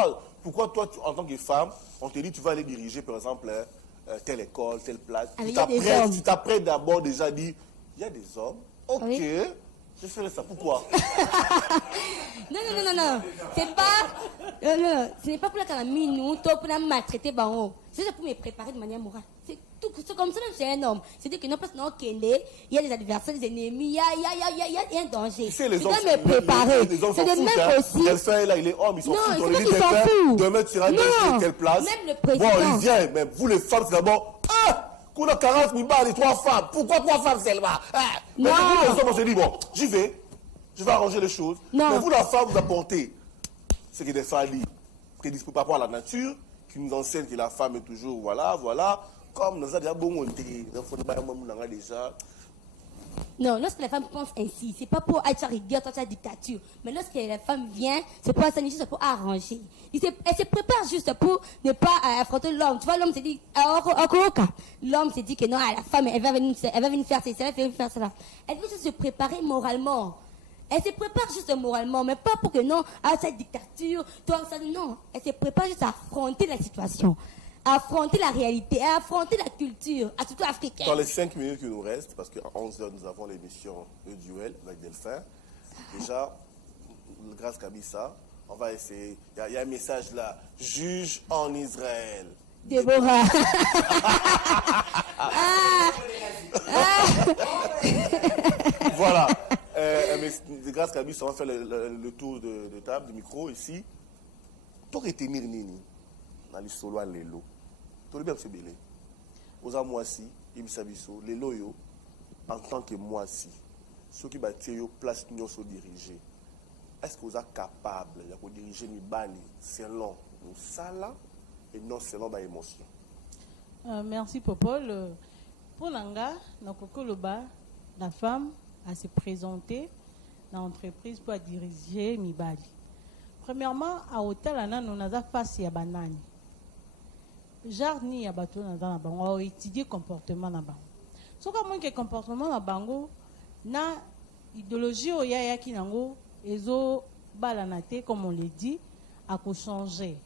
Pourquoi toi, en tant que femme, on te dit tu vas aller diriger, par exemple, telle école, telle place. Tu t'apprêtes d'abord déjà à dire, il y a des hommes, ok, oui. Je ferai ça. Pourquoi? Non. C'est pas... Non, ce n'est pas pour la calamine, nous, pour la maltraiter, c'est pour me préparer de manière morale. C'est comme ça, même c'est un homme. C'est-à-dire que non, parce que il y a des adversaires, des ennemis, il y a un danger. Tu sais, les hommes, me préparer. Les hommes c'est de même aussi. Là, il est homme, ils sont fous. Non, c'est qu'ils s'en foutent. Demain, tu iras dans quelle place? Même le président. Bon, il vient, mais vous les femmes, c'est d'abord, qu'on a 40 000 balles et 3 femmes. Pourquoi 3 femmes seulement? Mais nous, les hommes, on se dit, bon, j'y vais, je vais arranger les choses. Non. Mais vous, la femme, vous apportez ce qui est des familles prédisposées par rapport à la nature, qui nous enseigne que la femme est toujours, voilà. Comme nous avons bon déjà. Non, lorsque la femme pense ainsi, c'est pas pour être rigueur, la dictature. Mais lorsque la femme vient, c'est pour s'amuser, juste pour arranger. Elle se prépare juste pour ne pas affronter l'homme. Tu vois, l'homme s'est dit, l'homme s'est dit que non, la femme, elle va venir faire ça, elle va faire cela. Elle veut juste se préparer moralement. Elle se prépare juste moralement, mais pas pour que non, cette dictature, toi, ça, non. Elle se prépare juste à affronter la situation. À affronter la réalité, à affronter la culture, surtout africaine. Dans les 5 minutes qui nous restent, parce qu'à 11h, nous avons l'émission Le Duel avec Delphine. Déjà, grâce à Kabissa, on va essayer. Il y a un message là. Juge en Israël. Déborah. Voilà. Grâce à Kabissa, on va faire le tour de table, du micro ici. Toi, tu es Nini. Dans les solos à l'élo. Tout le bien se belé. Aux amoisi, ibisabiso, l'élo yo, en tant que moisi, ceux qui battent yo place nous se diriger. Est-ce que vous êtes capable de diriger les bali selon nous sala et non selon ma émotion? Merci Popol. Pour Nanga, la femme a se présenter dans l'entreprise pour diriger Mibali. Premièrement, à hôtel, on a face à banane. Jarni à bateau dans la bango, on a étudié comportement dans la bango. So comme que comportement dans la bango, na idéologie au yaya qui nango, ezo balanate comme on le dit, a ko changer.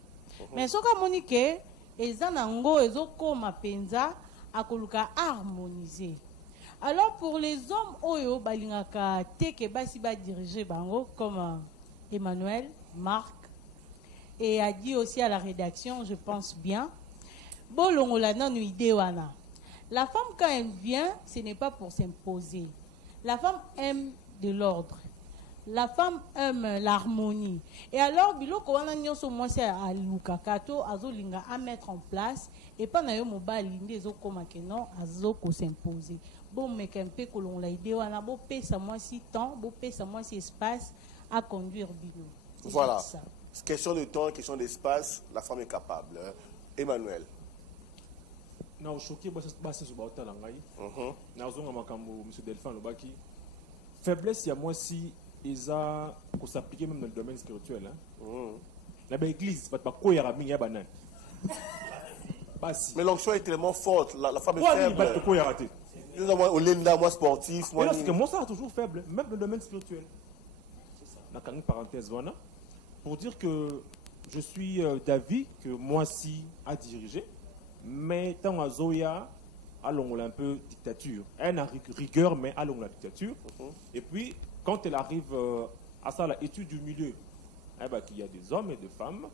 Mais so comme on que eza nango ezo koma penza a ko luka harmoniser. Alors pour les hommes oyo balingaka te ke basi ba diriger bango comme Emmanuel, Marc, et a dit aussi à la rédaction, je pense bien, la femme quand elle vient, ce n'est pas pour s'imposer. La femme aime de l'ordre. La femme aime l'harmonie. Et alors, biloko wana nyonso mwasi a lukaka to azolinga à mettre en place et pas na yo mobali ndi ezokoma ke non azoko s'imposer. Bon mec un peu kolon la idée wana bo pesa mwasi temps, bo pesa mwasi espace à conduire bino. Voilà. Question de temps, question d'espace, la femme est capable. Emmanuel. Na choqué basi zo baota la ngai. Na zonga makambo monsieur Delphin Lobaki. Faiblesse ya mwasi Isa qu'on s'appliquer même dans le domaine spirituel. La belle église, pas quoi y a mis banane. Mais l'onction est tellement forte, la femme est faible. Pourquoi y a raté? Nous avons au Lenda, moi sportif. Moi, parce que moi ça a toujours faible, même dans le domaine spirituel. La une parenthèse voilà pour dire que je suis d'avis que moi si à diriger, mais tant à Zoya allons un peu dictature. Elle a rigueur, mais allons la dictature. Et puis quand elle arrive à ça, l'étude du milieu, eh ben, qu'il y a des hommes et des femmes,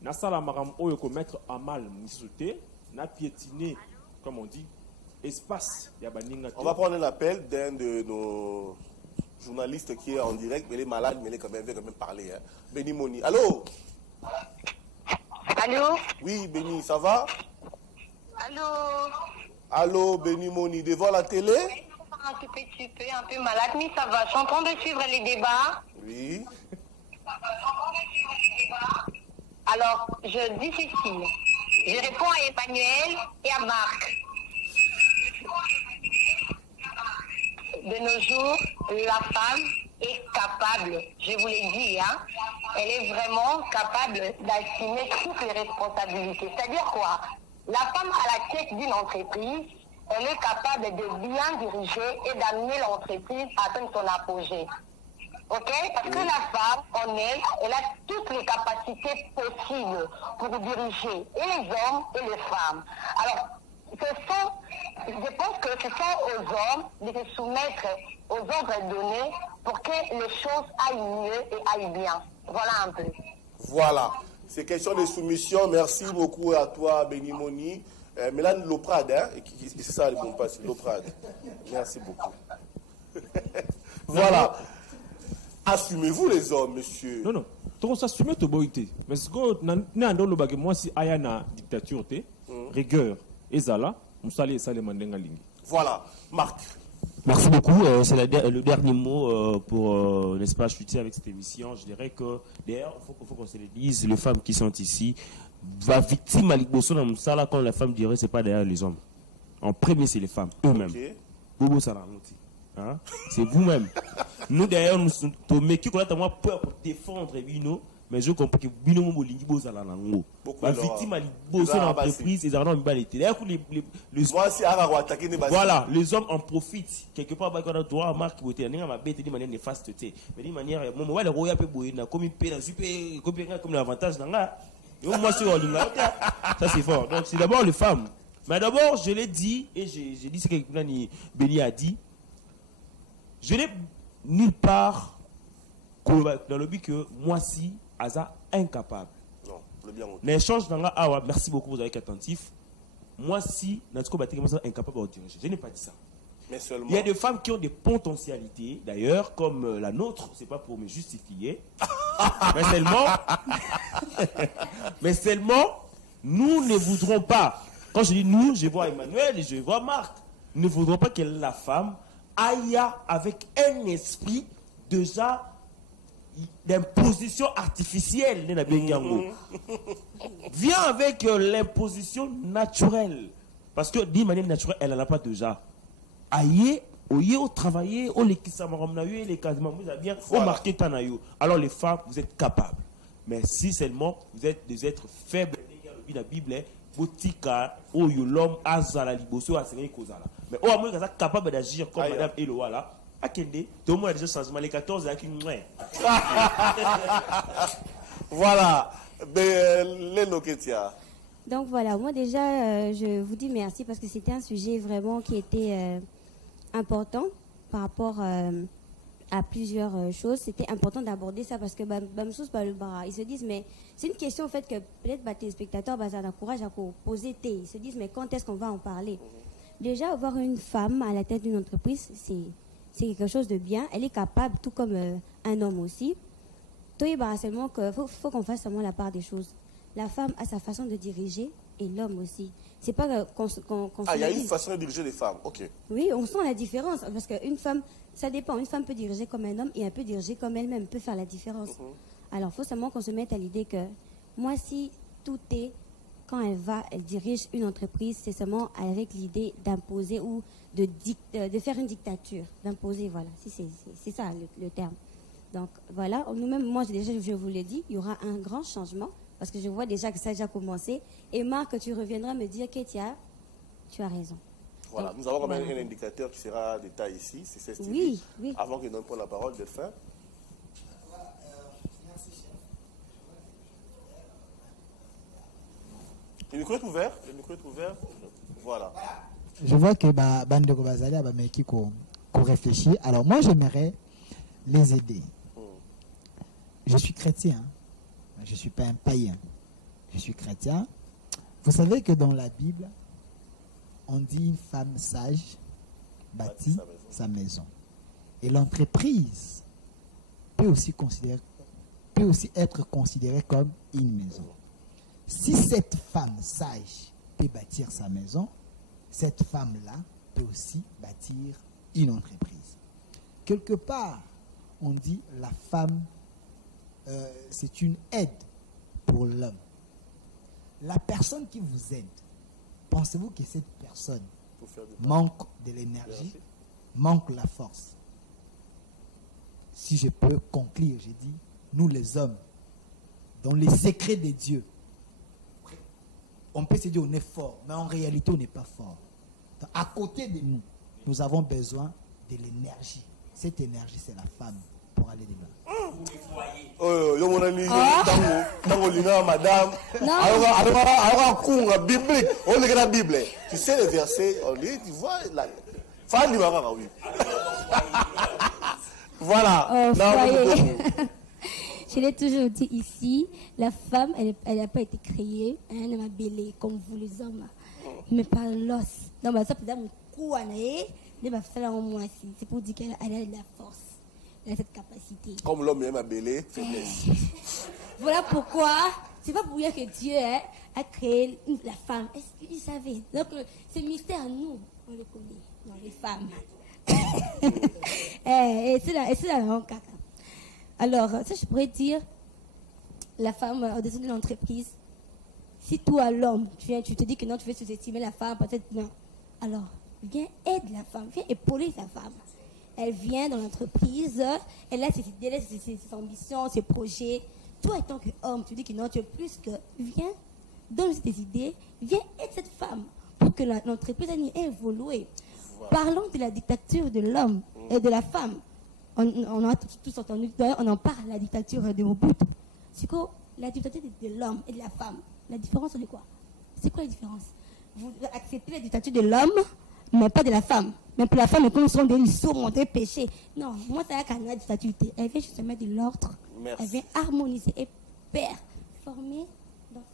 na sala maram oyo ko mettre à mal misouté, na piétiner, comme on dit, espace. On va prendre un appel d'un de nos journalistes qui est en direct, mais il est malade, mais il veut quand même parler. Hein. Béni Moni. Allô? Allô? Oui, Béni, ça va? Allô? Allô, Béni Moni, devant la télé? Un peu malade, mais ça va. Je suis en train de suivre les débats. Oui. Alors, je dis ceci. Je réponds à Emmanuel et à Marc. De nos jours, la femme est capable, je vous l'ai dit, hein, elle est vraiment capable d'assumer toutes les responsabilités. C'est-à-dire quoi? La femme à la tête d'une entreprise, elle est capable de bien diriger et d'amener l'entreprise à atteindre son apogée. Ok? Parce que la femme, en elle, elle a toutes les capacités possibles pour diriger, et les hommes et les femmes. Alors, je pense que ce sont aux hommes de se soumettre aux ordres donnés pour que les choses aillent mieux et aillent bien. Voilà un peu. Voilà. C'est question de soumission. Merci beaucoup à toi, Béni Moni. Mélane Loprade, hein? C'est ça le bon passe, Loprade. Merci beaucoup. Voilà. Assumez-vous les hommes, monsieur. Non, non. Tu s'assumer ta boïté. Mais ce que moi, si ayana dictature, rigueur, et zala, on salé ça les mandengalingi. Voilà. Marc. Merci beaucoup. C'est le dernier mot pour, n'est-ce pas, chuter avec cette émission. Je dirais que, d'ailleurs, il faut qu'on se le dise, les femmes qui sont ici, va victime à l'Igboso dans Moussala quand la femme dirait c'est pas derrière les hommes. En premier, c'est les femmes, eux-mêmes. Bobo Saramouti. Hein? C'est vous-même. Nous, d'ailleurs, nous sommes qui qu'on a tellement peur pour défendre Bino, mais je comprends que Bino Molingi Bosa la lango. La victime à l'Igboso dans l'entreprise, et dans l'embalité. D'ailleurs, voilà, les hommes en profitent. Quelque part, quand on doit marquer, il y a une bête de manière néfaste. Mais de manière, moi, le royaume peut boire, comme il paie, comme l'avantage dans la. Moi, ça c'est fort. Donc, c'est d'abord les femmes. Mais d'abord, je l'ai dit, et j'ai dit ce que Béni a dit. Je n'ai nulle part dans le but que moi, si, Aza, incapable. Non, le bien. L'échange dans la Awa, merci beaucoup, vous avez été attentif. Moi, si, Natsuko Baté, incapable de diriger. Je n'ai pas dit ça. Mais seulement... Il y a des femmes qui ont des potentialités, d'ailleurs, comme la nôtre, c'est pas pour me justifier. mais seulement, nous ne voudrons pas. Quand je dis nous, je vois Emmanuel et je vois Marc. Nous ne voudrons pas que la femme aille avec un esprit déjà d'imposition artificielle. Viens avec l'imposition naturelle. Parce que d'une manière naturelle, elle n'en a pas déjà. Aïe, au travailler, au les quasiment vous avez bien, au marqué tanayo. Alors les femmes, vous êtes capables. Mais si seulement vous êtes des êtres faibles, la Bible est botika, où l'homme a la liboso à sénégal kozala. Mais au moins vous êtes capable d'agir comme Madame Eloa là. Akende, tout le monde a déjà changement les 14 avec une main. Voilà. Léno Ketia. Donc voilà, moi déjà, je vous dis merci parce que c'était un sujet vraiment qui était important par rapport à plusieurs choses. C'était important d'aborder ça parce que ils se disent, mais c'est une question en fait que peut-être les spectateurs ont courage à poser. Ils se disent, mais quand est-ce qu'on va en parler? Déjà, avoir une femme à la tête d'une entreprise, c'est quelque chose de bien. Elle est capable, tout comme un homme aussi. Toi, seulement qu'il faut qu'on fasse seulement la part des choses. La femme a sa façon de diriger et l'homme aussi. C'est pas qu'on il y a une façon de diriger les femmes, ok. Oui, on sent la différence. Parce qu'une femme, ça dépend. Une femme peut diriger comme un homme et elle peut diriger comme elle-même, peut faire la différence. Alors, il faut seulement qu'on se mette à l'idée que moi, si tout est, quand elle dirige une entreprise, c'est seulement avec l'idée d'imposer ou de faire une dictature. D'imposer, voilà. C'est ça le terme. Donc, voilà. Nous-mêmes, moi, je vous l'ai dit, il y aura un grand changement. Parce que je vois déjà que ça a déjà commencé. Et Marc, tu reviendras me dire, Ketia, tu as raison. Voilà, nous avons quand même un indicateur qui sera détaillé ici, c'est cette idée. Oui, oui. Avant qu'il donne pas la parole, Delphin. Merci, chef. Le micro est ouvert, Voilà. Je vois que Bandeko Bazali a qui réfléchit. Alors moi, j'aimerais les aider. Je suis chrétien. Je ne suis pas un païen. Je suis chrétien. Vous savez que dans la Bible, on dit une femme sage bâtit sa maison. Et l'entreprise peut aussi être considérée comme une maison. Si cette femme sage peut bâtir sa maison, cette femme-là peut aussi bâtir une entreprise. Quelque part, on dit la femme, c'est une aide pour l'homme. La personne qui vous aide, pensez-vous que cette personne manque de l'énergie, manque la force? Si je peux conclure, j'ai dit, nous les hommes, dans les secrets de Dieu, on peut se dire on est fort, mais en réalité on n'est pas fort. Donc, à côté de nous, nous avons besoin de l'énergie. Cette énergie, c'est la femme pour aller dedans. Madame, tu sais le verset, on lit, tu vois, la femme du Maroc, oui. Voilà. Je l'ai toujours dit ici, la femme, elle n'a pas été créée, elle n'a pas belé comme vous les hommes, mais par l'os. Donc, ça peut être mon coup à c'est pour dire qu'elle a de la force, elle a cette capacité. Comme l'homme aime à belé, faiblesse. Voilà pourquoi, c'est pas pour rien que Dieu a créé la femme. Est-ce que vous savez? Donc, ce mystère, nous, on le connaît, dans les femmes. Et c'est là, mon caca. Alors, ça, je pourrais dire, la femme au-dessus de l'entreprise, si toi, l'homme, tu te dis que non, tu veux sous-estimer la femme, peut-être non. Alors, viens aider la femme, viens épauler sa femme. Elle vient dans l'entreprise, elle a ses idées, ses ambitions, ses projets. Toi, étant qu'homme, tu dis que non, tu es plus que... Viens, donne tes idées, viens aider cette femme pour que l'entreprise ait évolué. Voilà. Parlons de la dictature de l'homme et de la femme. On a tous entendu, on en parle, la dictature de Mobutu. C'est quoi la dictature de l'homme et de la femme? La différence, c'est quoi? C'est quoi la différence? Vous acceptez la dictature de l'homme, mais pas de la femme. Mais pour la femme, comme ils sont des sourds, des péchés. Non, moi, c'est la dictature. Elle vient juste mettre de l'ordre. Elle vient harmoniser et former dans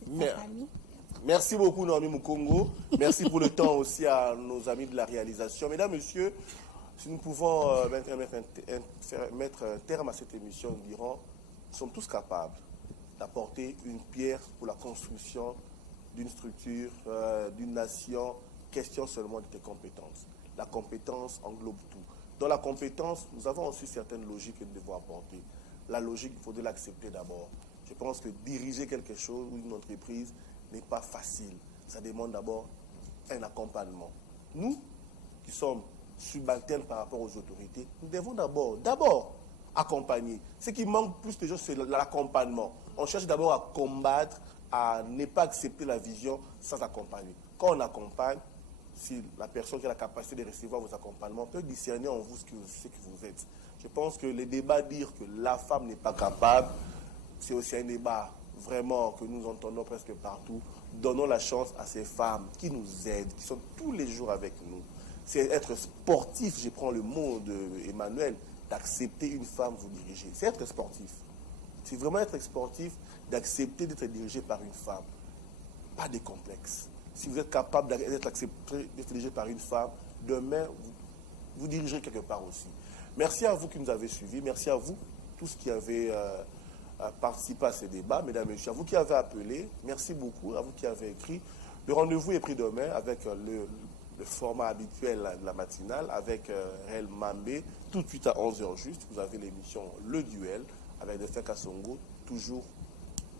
cette famille. Merci beaucoup, Noémie Mukongo. Merci pour le temps aussi à nos amis de la réalisation. Mesdames, Messieurs, si nous pouvons mettre un terme à cette émission, nous dirons, nous sommes tous capables d'apporter une pierre pour la construction d'une structure, d'une nation. Question seulement de tes compétences. La compétence englobe tout. Dans la compétence, nous avons aussi certaines logiques que nous devons apporter. La logique, il faudrait l'accepter d'abord. Je pense que diriger quelque chose ou une entreprise n'est pas facile. Ça demande d'abord un accompagnement. Nous, qui sommes subalternes par rapport aux autorités, nous devons d'abord accompagner. Ce qui manque plus de choses, c'est l'accompagnement. On cherche d'abord à combattre, à ne pas accepter la vision sans accompagner. Quand on accompagne, si la personne qui a la capacité de recevoir vos accompagnements peut discerner en vous ce que vous êtes. Je pense que le débat dire que la femme n'est pas capable, c'est aussi un débat vraiment que nous entendons presque partout. Donnons la chance à ces femmes qui nous aident, qui sont tous les jours avec nous. C'est être sportif, je prends le mot d'Emmanuel, d'accepter une femme vous diriger. C'est être sportif. C'est vraiment être sportif d'accepter d'être dirigé par une femme. Pas de complexe. Si vous êtes capable d'être dirigé par une femme, demain, vous dirigerez quelque part aussi. Merci à vous qui nous avez suivis. Merci à vous, tous qui avez participé à ces débats. Mesdames et messieurs, à vous qui avez appelé, merci beaucoup. À vous qui avez écrit. Le rendez-vous est pris demain avec le format habituel de la matinale, avec Réal Mambé, tout de suite à 11h juste. Vous avez l'émission Le Duel, avec Destin Kassongo, toujours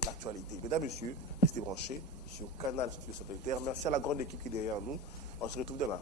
l'actualité. Mesdames et messieurs, restez branchés sur Canal Studio Satellitaire. Merci à la grande équipe qui est derrière nous. On se retrouve demain.